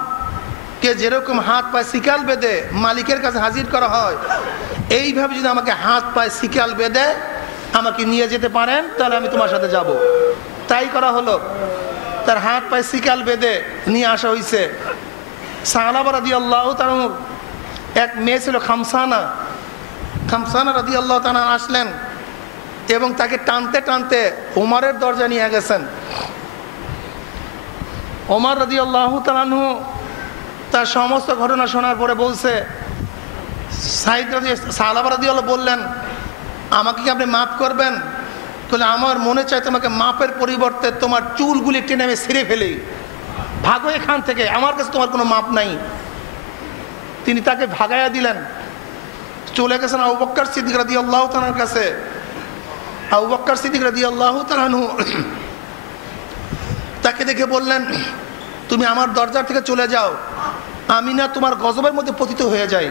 কে যেরকম হাত পায়ে শিকাল বেঁধে মালিকের কাছে হাজির করা হয়, এইভাবে যদি আমাকে হাত পায়ে শিকাল বেঁধে আমাকে নিয়ে যেতে পারেন তাহলে আমি তোমার সাথে যাব। তাই করা হলো, তার হাত পায়ে শিকাল বেঁধে নিয়ে আসা হয়েছে। সাহাবা রাদিয়াল্লাহু তাআলা এক মেয়ে ছিল খামসানা, খামসানা রাদিয়াল্লাহু তাআলা আসলেন এবং তাকে টানতে টানতে ওমরের দরজা নিয়ে গেছেন। ওমর রাদিয়াল্লাহু তাআলা তার সমস্ত ঘটনা শোনার পরে বলছে, সাহাবা রাদিয়াল্লাহু বললেন, আমাকে কি আপনি মাফ করবেন? বলে, আমার মনে চায় তোমাকে মাপের পরিবর্তে তোমার চুলগুলি টেনে আমি ছিঁড়ে ফেলি, ভাগো এখান থেকে, আমার কাছে তোমার কোনো মাপ নাই। তিনি তাকে ভাগাইয়া দিলেন, চলে গেছেন আবু বকর সিদ্দিক রাদিয়াল্লাহু তাআলার কাছে। আবু বকর সিদ্দিক রাদিয়াল্লাহু তাআলা তাকে দেখে বললেন, তুমি আমার দরজা থেকে চলে যাও, আমি না তোমার গজবের মধ্যে পতিত হয়ে যাই।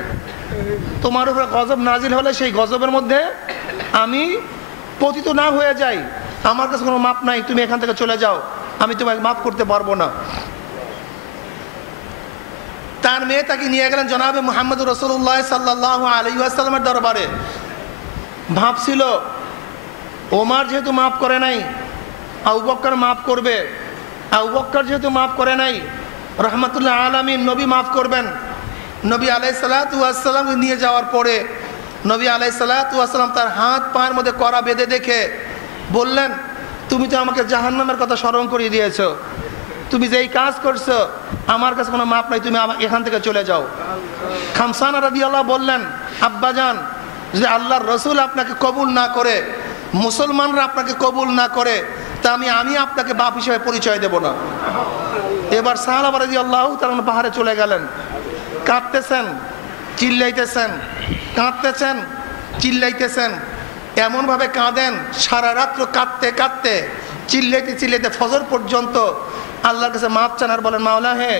তোমার উপরে গজব নাজিল হলে সেই গজবের মধ্যে আমি পতিত না হয়ে যাই, আমার কাছে কোনো মাপ নাই, তুমি এখান থেকে চলে যাও, আমি তোমাকে মাফ করতে পারবো না। তার মেয়ে তাকে নিয়ে গেলেন জনাবে মুহাম্মদ রাসূলুল্লাহ সাল্লাল্লাহু আলাইহি ওয়াসাল্লামের দরবারে। ভাবছিল ওমর যেহেতু মাফ করে নাই, আবু বকর মাফ করবে, আবু বকর যেহেতু মাফ করে নাই, রহমাতুল্লাহ আলামিন নবী মাফ করবেন। নবী আলাইহিস সালাতু ওয়াস সালাম নিয়ে যাওয়ার পরে নবী আলাইহিস সালাতু ওয়াস সালাম তার হাত পায়ের মধ্যে কড়া বেঁধে দেখে বললেন, তুমি তো আমাকে জাহান্নামের কথা স্মরণ করিয়ে দিয়েছো, তুমি যেই কাজ করছো আমার কাছে কোনো মাপ নাই, তুমি এখান থেকে চলে যাও। খামসানা রাদিয়াল্লাহু বললেন, আব্বাজান, যদি আল্লাহর রাসূল আপনাকে কবুল না করে, মুসলমানরা আপনাকে কবুল না করে, তা আমি আপনাকে বাপ হিসেবে পরিচয় দেব না। এবার সাহাবা রাদিয়াল্লাহু তাআলা পাহাড়ে চলে গেলেন, কাঁদতেছেন, চিল্লাইতেছেন, কাঁদতেছেন, চিল্লাইতেছেন। এমনভাবে কাঁদেন, সারা রাত্র কাঁদতে কাঁদতে চিল্লাইতে চিল্লাইতে ফজর পর্যন্ত আল্লাহর কাছে মাফ চান আর বলেন, মাওলা হে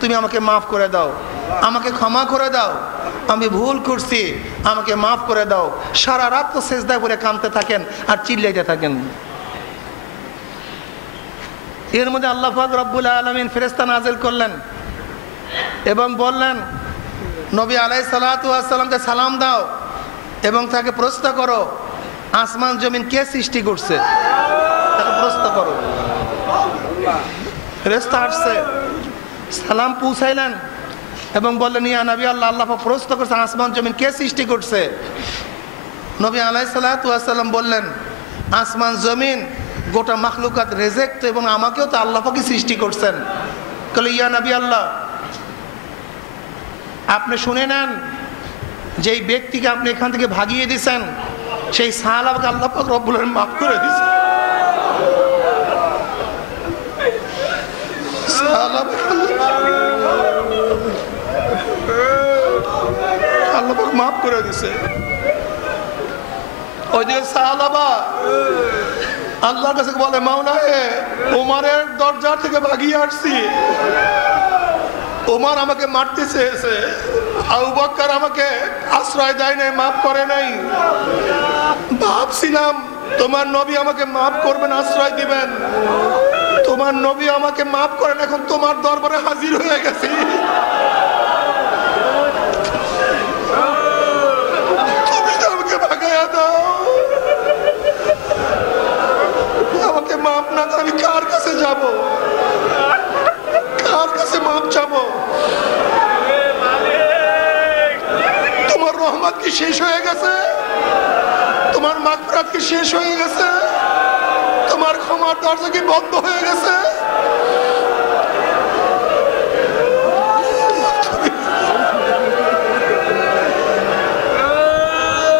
তুমি আমাকে মাফ করে দাও, আমাকে ক্ষমা করে দাও, আমি ভুল করছি, আমাকে মাফ করে দাও। সারা রাত তো সেজদায় পড়ে কাঁদতে থাকেন আর চিল্লাইতে থাকেন। এর মধ্যে আল্লাহ পাক রব্বুল আলামিন ফেরেশতা নাযিল করলেন এবং বললেন, নবী আলাইহিস সালাতু ওয়াস সালামকে সালাম দাও এবং তাকে প্রশ্ন করো আসমান জমিন কে সৃষ্টি করছে, তাকে প্রশ্ন করো। ফেরেশতা আসছে, সালাম পৌঁছাইলেন এবং বললেন, ইয়া নবী আল্লাহ, আল্লাহ পাক প্রশ্ন করছে আসমান জমিন কে সৃষ্টি করছে। নবী আলাইহিস সালাতু ওয়াস সালাম বললেন, আসমান জমিন গোটা মাখলুকাত রেজেক্ট এবং আমাকেও তো আল্লাহ পাকই সৃষ্টি করছেন। বলে, ইয়া নবী আল্লাহ, আপনি শুনে নেন, যেই ব্যক্তিকে আপনি এখান থেকে ভাগিয়ে দিয়েছেন সেই সাহাবাকে আল্লাহ পাক রব্বুল আলামিন মাফ করে দিয়েছেন। আল্লাহ পাক মাফ করে দিয়েছে। ওই যে সাহাবা আল্লাহর কাছে বলে, মাওলা হে ওমরের দরজা থেকে ভাগিয়ে আসছি, ওমর আমাকে মারতে চেয়েছে, আবু বকর আমাকে আশ্রয় দেয় নাই, মাফ করে নাই। ভাবছিলাম তোমার নবী আমাকে মাফ করবেন, আশ্রয় দিবেন, তোমার নবী আমাকে মাফ করেন, এখন তোমার দরবারে হাজির হয়ে গেছি। তুমি আমাকে ভাগাইয়া দাও, আমাকে মাফ না করে আমি কার কাছে যাব, কার কাছে মাফ চাবো? তোমার রহমত কি শেষ হয়ে গেছে? তোমার মাগফিরাত কি শেষ হয়ে গেছে? তোমার ক্ষমার দরজা কি বন্ধ হয়ে গেছে?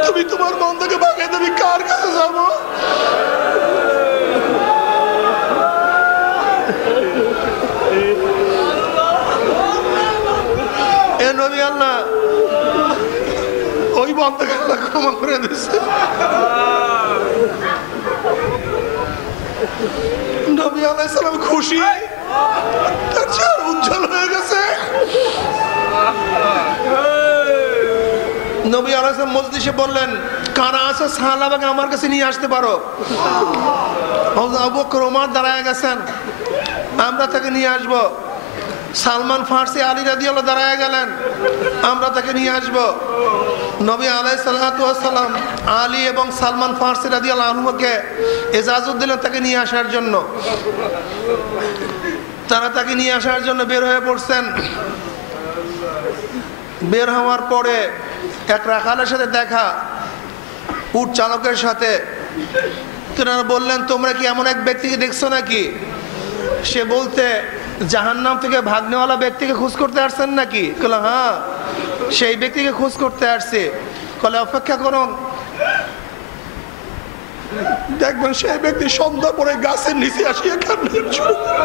তুমি তোমার বন্ধাকে ভাগাই দেবে, কার কাছে যাবো? এ নবী আল্লাহ, ওই বন্ধাকে আল্লাহ ক্ষমা করে দিচ্ছে। নবী আলাইহিস সালাম খুশি, তার চেহারা উজ্জ্বল হয়ে গেছে। নবী আলাইহিস সালাম মজলিসে বললেন, কারা আছে সাহাবাকে আমার কাছে নিয়ে আসতে পারো। আবু বকর ওমর দাঁড়ায় গেছেন, আমরা তাকে নিয়ে আসবো। সালমান ফারসি আলী রাদিয়াল্লাহু দাঁড়ায় গেলেন, আমরা তাকে নিয়ে আসবো। নবী আলাইহিস সালাতু ওয়াস সালাম আলী এবং সালমান ফারসি রাদিয়াল্লাহু আনহুকে ইজাজত দিলেন তাকে নিয়ে আসার জন্য। তারা তাকে নিয়ে আসার জন্য বের হয়ে পড়ছেন। বের হওয়ার পরে এক রাখালের সাথে দেখা, উট চালকের সাথে। তারা বললেন, তোমরা কি এমন এক ব্যক্তিকে দেখছো নাকি? সে বলতে, জাহান্নাম থেকে ভাগনেওয়ালা ব্যক্তিকে খোঁজ করতে আসছেন নাকি? বলে, হ্যাঁ সেই ব্যক্তিকে খোঁজ করতে আসছে। বলে, অপেক্ষা করুন, দেখবেন সেই ব্যক্তি সন্ধ্যা পরে গাছের নিচে আসিয়া কান্না শুরু করে।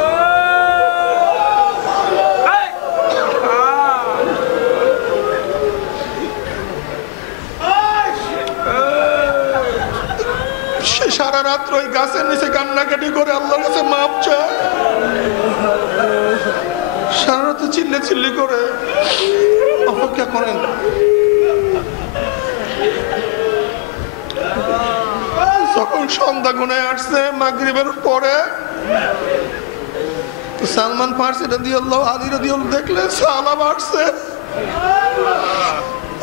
সে সারা রাত্র ওই গাছের নিচে কান্নাকাটি করে আল্লাহর কাছে মাপ চায়, সারা রাত চিল্লে চিল্লি করে। অপেক্ষা করেন, যখন সন্ধ্যা গুনে আসছে মাগরিবের পরে, সালমান ফারসি রাদিয়াল্লাহু আলী রাদিয়াল্লাহু দেখলেন সাহাবা আসছে,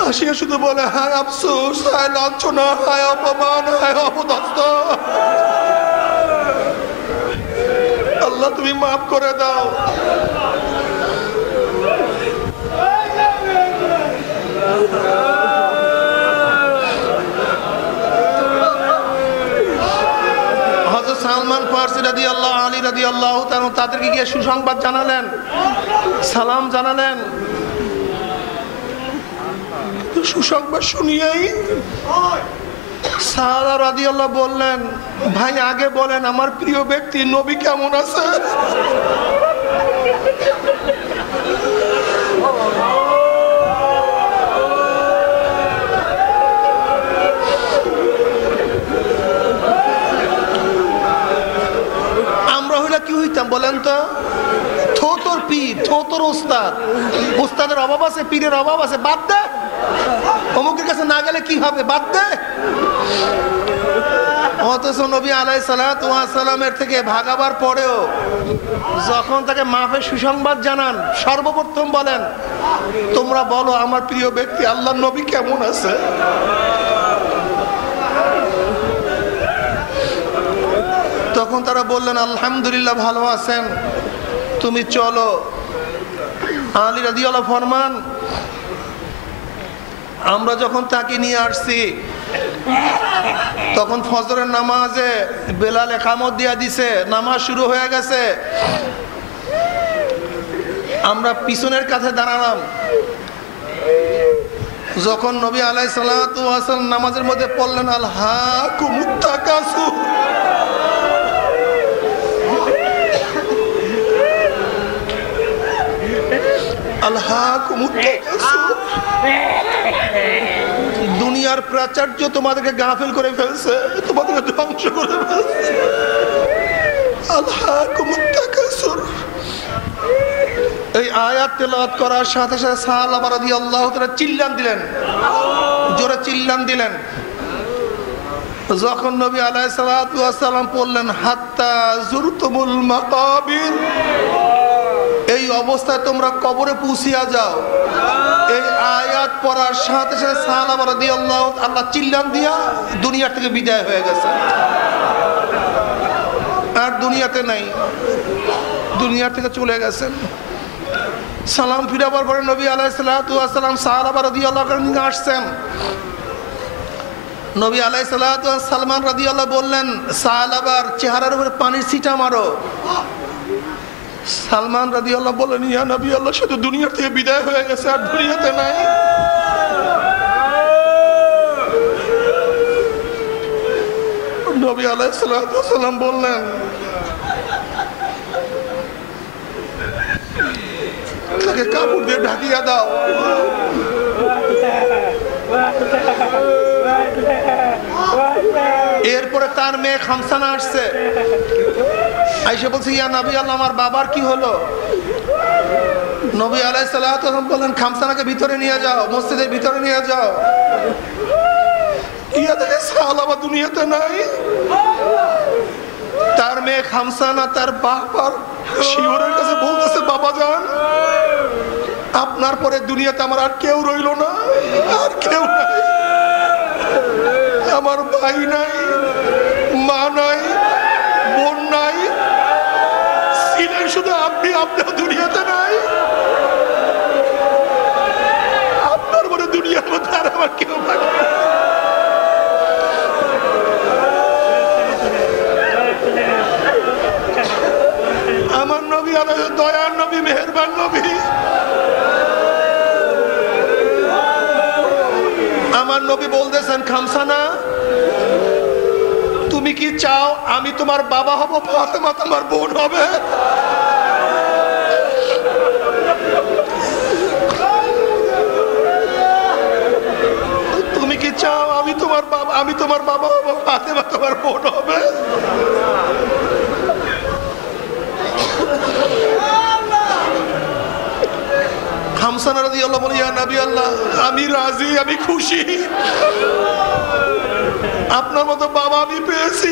আসিয়া শুধু বলে, হায় আফসোস, হায় লাঞ্ছনা, হায় অপমান, হায় অপদস্থ, আল্লাহ তুমি মাফ করে দাও। হযরত সালমান ফারসি রাদিয়াল্লাহু আলী রাদিয়াল্লাহু তাআলা তাদেরকে গিয়ে সুসংবাদ জানালেন, সালাম জানালেন। সুসংবাদ শুনিয়েই সাহাবা রাদিয়াল্লাহু বললেন, ভাই আগে বলেন আমার প্রিয় ব্যক্তি নবী কেমন আছে? দিতাম? বলেন তো। তোর পীর, তোর ওস্তাদ, ওস্তাদের অভাব আছে, পীরের অভাব আছে, বাদ দে। অমুকের কাছে না গেলে কি হবে, বাদ দে। অথচ নবী আলাইহিস সালাতু ওয়াস সালামের থেকে ভাগাবার পরেও যখন তাকে মাফের সুসংবাদ জানান, সর্বপ্রথম বলেন, তোমরা বলো আমার প্রিয় ব্যক্তি আল্লাহর নবী কেমন আছে। তখন তারা বললেন আলহামদুলিল্লাহ ভালো আছেন, তুমি চলো। আলী রাদিয়াল্লাহু ফরমান, আমরা যখন তাকে নিয়ে আসছি তখন ফজরের নামাজে বেলাল ইকামত দিয়া দিছে, নামাজ শুরু হয়ে গেছে। আমরা পিছনের কাছে দাঁড়ালাম। যখন নবী আলাইহিস সালাতু ওয়াস সালাম নামাজের মধ্যে পড়লেন আল হাকুমুত তাকাসুর, দুনিয়ার প্রাচার্য তোমাদেরকে গাফিল করে ফেলছে, তোমাদেরকে ধ্বংস করে ফেলছে। এই আয়াত তেলাওয়াত করার সাথে সাথে সাহাবা রাদিয়াল্লাহু তাআলা চিল্লান দিলেন, জোরে চিল্লান দিলেন। যখন নবী আলাইহিস সালাতু ওয়াস সালাম পড়লেন হাত্তা যুরতুমুল মাকাবির, এই অবস্থায় তোমরা কবরে পৌঁছিয়া যাও, এই আয়াত পড়ার সাথে সাথে সাহাবা রাদিয়াল্লাহু আল্লাহ চিল্লান দিয়া দুনিয়া থেকে বিদায় হয়ে গেছে। আর দুনিয়াতে নাই, দুনিয়া থেকে চলে গেছেন। সালাম ফিরাবার পরে নবী আলাইহিস সালাতু ওয়াস সালাম সাহাবা রাদিয়াল্লাহু আনহু আসছেন। নবী আলাইহিস সালাতু ওয়াস সালমান রাদিয়াল্লাহু বললেন, সাহাবার চেহারার উপরে পানির ছিটা মারো। সালমান রাদিয়াল্লাহু বললেন, ইয়া নবী আল্লাহ, সে তো দুনিয়া থেকে বিদায় হয়ে গেছে, আর দুনিয়াতে নাই। নবী আলাইহিস সালাতু ওয়াস সালাম বললেন, তাকে কাপড় দিয়ে ঢাকিয়া দাও। এরপরে তার মেয়ে খামসানা আসছে, আয়েশা বলছে, ইয়া নবী আল্লাহ, আমার বাবার কি হলো? নবী আলাইহিস সালাতু ওয়াস সালাম বললেন, খামসানাকে ভিতরে নিয়ে যাও, মসজিদের ভিতরে নিয়ে যাও। ইয়া দেখে সাহাবা দুনিয়াতে নাই। তার মেয়ে খামসানা তার বাবার শিয়রের কাছে বলতেছে, বাবা জান, আপনার পরে দুনিয়াতে আমার আর কেউ রইল না, আর কেউ নাই, আমার ভাই নাই, মা নাই, বোন নাই, ছিলেন শুধু আপনি, আপনার দুনিয়াতে নাই, আপনার পরে দুনিয়ার মধ্যে আর আমার কেউ নাই। আমার নবী আমাদের দয়ার নবী, মেহেরবান নবী। আমার নবী বলতেছেন, খামসানা, তুমি কি চাও আমি তোমার বাবা হব, ফাতেমা তোমার বোন হবে? তুমি কি চাও আমি তোমার বাবা হব, ফাতেমা তোমার বোন হবে? খামসানা রাদিয়াল্লাহু বলে, ইয়া নবী আল্লাহ, আমি রাজি, আমি খুশি, আপনার মতো বাবা আমি পেয়েছি,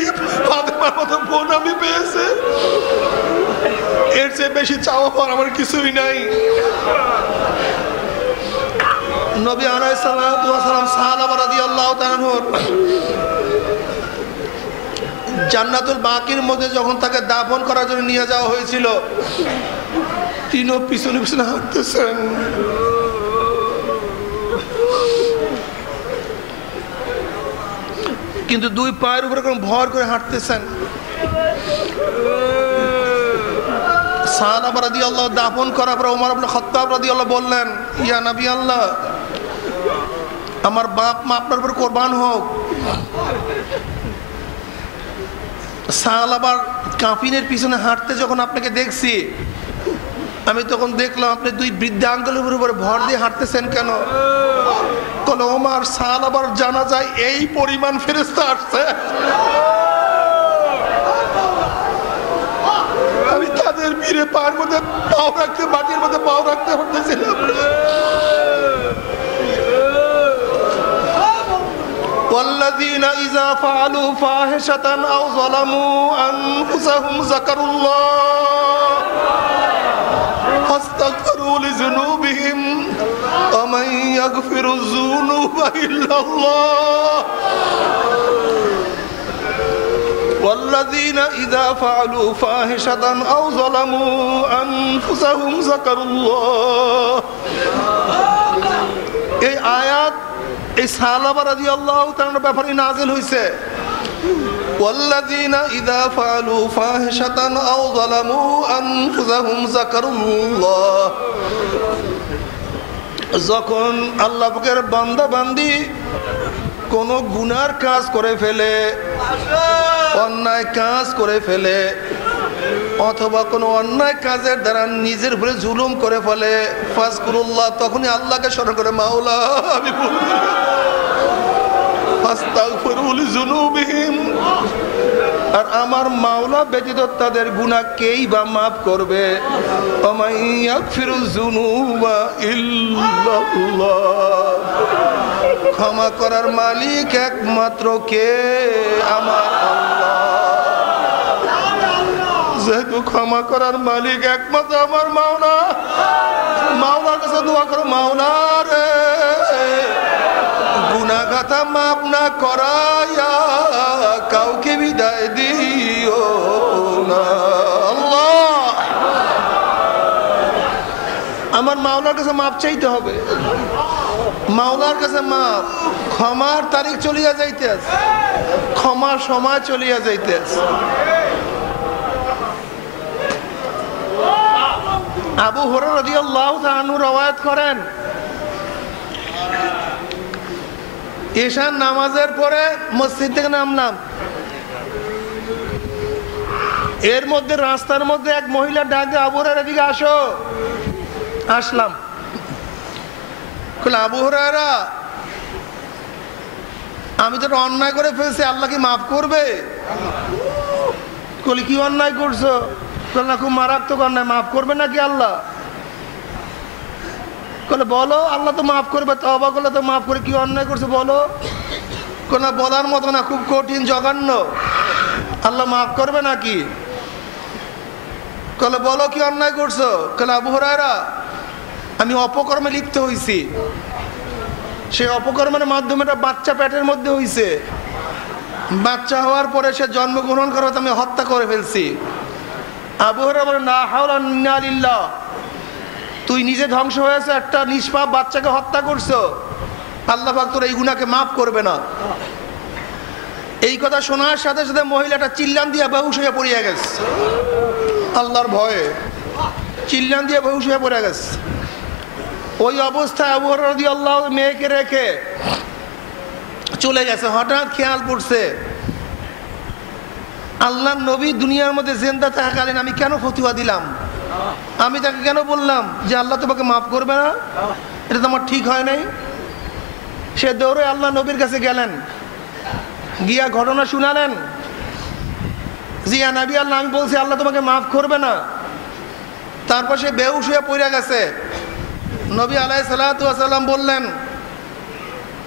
ফাতেমার মতো বোন আমি পেয়েছি, এর চেয়ে বেশি চাওয়া পাওয়ার আমার কিছুই নাই। নবী আলাইহিস সালাতু ওয়াস সালাম সাহাবা রাদিয়াল্লাহু তাআলা জান্নাতুল বাকির মধ্যে যখন তাকে দাফন করার জন্য নিয়ে যাওয়া হয়েছিল, তিনিও পিছনে পিছনে হাঁটতেছেন। কিন্তু দুই পায়ের উপরে ভর করে হাঁটতেছেন। সাহাবা রাদিয়াল্লাহু দাফন করার পর ওমর ইবনে খাত্তাব রাদিয়াল্লাহু বললেন, ইয়া নবী আল্লাহ, আমার বাপ মা আপনার উপর কুরবান হোক। সাহাবার কাফিনের পিছনে হাঁটতে যখন আপনাকে দেখছি, আমি তখন দেখলাম আপনি দুই বৃদ্ধা আঙ্গুলের উপরে ভর দিয়ে হাঁটতেছেন কেন? বলে, ওমর, সাহাবার জানা যায় এই পরিমাণ ফেরেশতা আসছে, আমি জমিনে পায়ের মধ্যে পাও রাখতে, মাটির মধ্যে পাও রাখতে পারতেছিলাম। والذين إذا فعلوا فاحشة أو ظلموا أنفسهم ذكروا الله فاستغفروا لذنوبهم ومن يغفر الذنوب إلا الله والذين إذا فعلوا فاحشة أو ظلموا أنفسهم ذكروا الله. এই আয়াত এই সাহাবা রাদিয়াল্লাহু তাআলার ব্যাপারে নাযিল হইছে। والذين إذا فعلوا فاحشة أو ظلموا أنفسهم ذكروا الله. যখন আল্লাহ পাকের বান্দা বান্দি কোন গুনার কাজ করে ফেলে, অন্যায় কাজ করে ফেলে, অথবা কোনো অন্যায় কাজের দ্বারা নিজের উপরে জুলুম করে ফেলে, ফাজকুরুল্লাহ, তখনই আল্লাহকে স্মরণ করে, মাওলা আমি ভুল করেছি, ফাস্তাগফিরু লিযুনুবিহিম, আর আমার মাওলা ব্যতীত তাদের গুনাহ কেই বা মাফ করবে, ওমাই ইয়াগফিরুয যুনুবা ইল্লাল্লাহ, ক্ষমা করার মালিক একমাত্র কে? আমার আল্লাহ। যেহেতু ক্ষমা করার মালিক একমাত্র আমার মাওলা, মাওলার কাছে দোয়া করো, মাওলা রে গুনাহ গাথা মাফ না করায়া কাউকে বিদায় দিও না আল্লাহ। আমার মাওলার কাছে মাপ চাইতে হবে, মাওলার কাছে মাপ। ক্ষমার তারিখ চলিয়া যাইতেছে, ক্ষমার সময় চলিয়া যাইতেছে। আবু হুরায়রা রাদিয়াল্লাহু তাআলা আনহু রওয়ায়াত করেন, ঈশার নামাজের পরে মসজিদ থেকে নামলাম, এর মধ্যে রাস্তার মধ্যে এক মহিলা ডাক দিয়ে, আবু হুরায়রা এদিকে আসো। আসলাম, আবু হুরায়রা আমি তো অন্যায় করে ফেলছি, আল্লাহ কি মাফ করবে? কলি কি অন্যায় করছো? না খুব মারাত্মক অন্যায়, মাফ করবে নাকি আল্লাহ? বলে বলো, আল্লাহ তো মাফ করবে, তওবা করলে তো মাফ করে, কি অন্যায় করছো বলো? না বলার মতো না, খুব কঠিন জঘন্য, আল্লাহ মাফ করবে নাকি? বলে বলো কি অন্যায় করছো? আবু হুরায়রা আমি অপকর্মে লিপ্ত হয়েছি, সেই অপকর্মের মাধ্যমে একটা বাচ্চা পেটের মধ্যে হয়েছে, বাচ্চা হওয়ার পরে সে জন্মগ্রহণ করার আমি হত্যা করে ফেলছি। আবু হুরায়রা বলে, লা হাওলা ইল্লা বিল্লাহ, তুই নিজে ধ্বংস হয়েছে, একটা নিষ্পাপ বাচ্চাকে হত্যা করছো, আল্লাহ পাক তোর এই গুনাহকে মাফ করবে না। এই কথা শোনার সাথে সাথে মহিলাটা চিল্লান দিয়ে বেহুশ হয়ে পড়ে গেছে, আল্লাহর ভয়ে চিল্লান দিয়ে বেহুশ হয়ে পড়ে গেছে। ওই অবস্থায় আবু হুরায়রা রাদিয়াল্লাহু মেয়েকে রেখে চলে গেছে। হঠাৎ খেয়াল পড়ছে, আল্লাহর নবী দুনিয়ার মধ্যে জিন্দা থাকাকালীন আমি কেন ফতোয়া দিলাম, আমি তাকে কেন বললাম যে আল্লাহ তোমাকে মাফ করবে না, এটা তো আমার ঠিক হয় নাই। সে দৌড়ে আল্লাহ নবীর কাছে গেলেন, গিয়া ঘটনা শুনালেন, জিয়া নবী আল্লাহ আমি বলছি আল্লাহ তোমাকে মাফ করবে না। তারপর সে বেহুশ হয়ে পড়ে গেছে। নবী আলাইহিস সালাতু ওয়াস সালাম বললেন,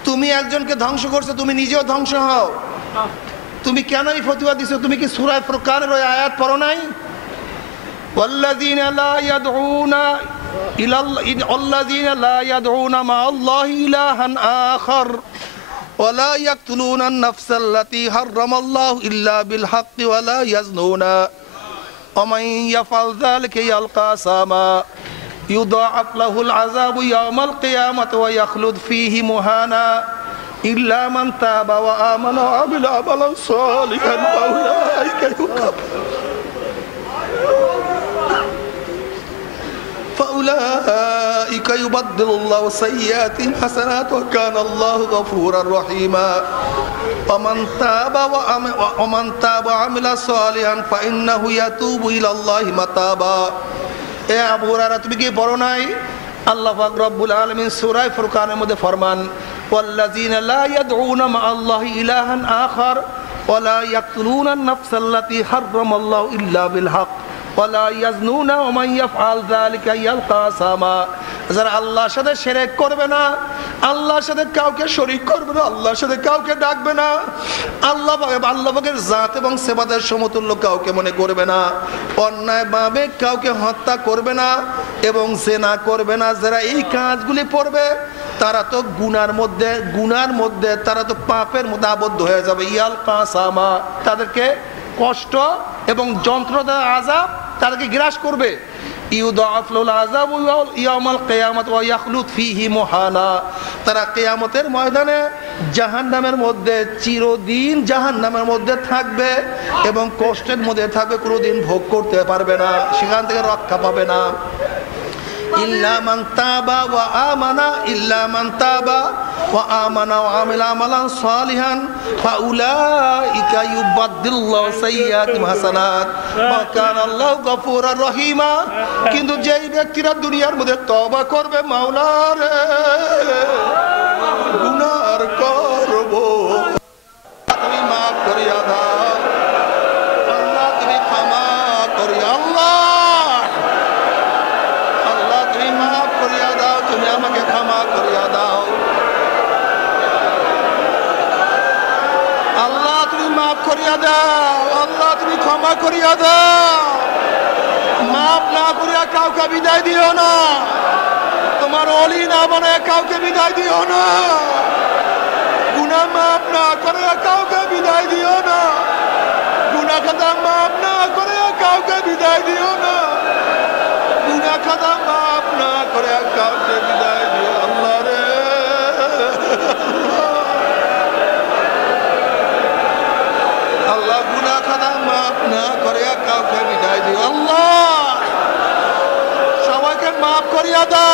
তুমি একজনকে ধ্বংস করছো, তুমি নিজেও ধ্বংস হও। তুমি কেন এই ফতোয়া দিছো? তুমি কি সূরা ফুরকানের ওই আয়াত পড়ো নাই? والذين لا يدعون إلى الذين لا يدعون مع الله إلها آخر ولا يقتلون النفس التي حرم الله إلا بالحق ولا يزنون ومن يفعل ذلك يلقى أثاما يضاعف له العذاب يوم القيامة ويخلد فيه مهانا إلا من تاب وآمن وعمل عملا صالحا فأولئك فأولئك يبدل الله سيئاتهم حسنات وكان الله غفورا رحيما ومن تاب وعمل صالحا فإنه يتوب إلى الله متابا. এ আবু হুরায়রা তুমি কি পড়ো নাই? আল্লাহ পাক রব্বুল আলামিন সূরা ফুরকানের মধ্যে ফরমান, ওয়াল্লাযীনা লা ইয়াদউনা মা আল্লাহি ইলাহান আখার ওয়া লা ইয়াকতুলুনা আন-নাফসাল্লাতী হাররামাল্লাহু ইল্লা বিল হক ওয়ালা ইয়াজনুনা ওয়া মান ইয়াফআল যালিকা ইয়ালকা আসামা। যারা আল্লাহর সাথে শিরক করবে না, আল্লাহর সাথে কাউকে শরীক করবে না, আল্লাহর সাথে কাউকে ডাকবে না, আল্লাহ পাকের জাত এবং সিফাতের সমতুল্য কাউকে মনে করবে না, অন্যায়ভাবে কাউকে হত্যা করবে না এবং জিনা করবে না, যারা এই কাজগুলি করবে তারা তো গুনার মধ্যে তারা তো পাপের মধ্যে আবদ্ধ হয়ে যাবে। ইয়ালকা আসামা, তাদেরকে কষ্ট এবং যন্ত্রণা আযাব তাদেরকে গ্রাস করবে। ইউদাফ লাহুল আযাব ইয়াউমাল কিয়ামাত ওয়া ইয়াখলুদ ফীহি মুহানা, তারা কিয়ামতের ময়দানে জাহান্নামের মধ্যে চিরদিন জাহান্নামের মধ্যে থাকবে এবং কষ্টের মধ্যে থাকবে, কোনোদিন ভোগ করতে পারবে না, সেখান থেকে রক্ষা পাবে না। ইল্লা মান তাবা ওয়া আমানা ওয়া আমিলা আমালান সালিহান ফাউলাইকা ইউবাদদিলুল্লাহু সাইয়্যাতিহিম হাসানাত ওয়া কানা আল্লাহু গফুরার রহিমা। কিন্তু যেই ব্যক্তিরা দুনিয়ার মধ্যে তওবা করবে, মাওলা রে গুনাহ করব, তুমি মাফ করিয়া দাও আল্লাহ, তুমি ক্ষমা করিয়া আল্লাহ তুমি মাফ করিয়া দাও, তুমি আমাকে ক্ষমা করিয়া দাও আল্লাহ, তুমি মাফ করিয়া দাও আল্লাহ, তুমি ক্ষমা করিয়া দাও। মাফ না করিয়া কাউকে বিদায় দিও না, তোমার ওলি না বানায় কাউকে বিদায় দিও না, গুনাহ মাফ না করে কাউকে বিদায় দিও না, গুনাহ খাতা মাফ না করে কাউকে বিদায় দিও না, গুনাহ খাতা মাফ না করে কাউকে বিদায় দিও আল্লাহ রে। আল্লাহ গুনাহ খাতা মাফ না করে কাউকে বিদায় দিও আল্লাহ, সবাইকে মাফ করিয়া দাও।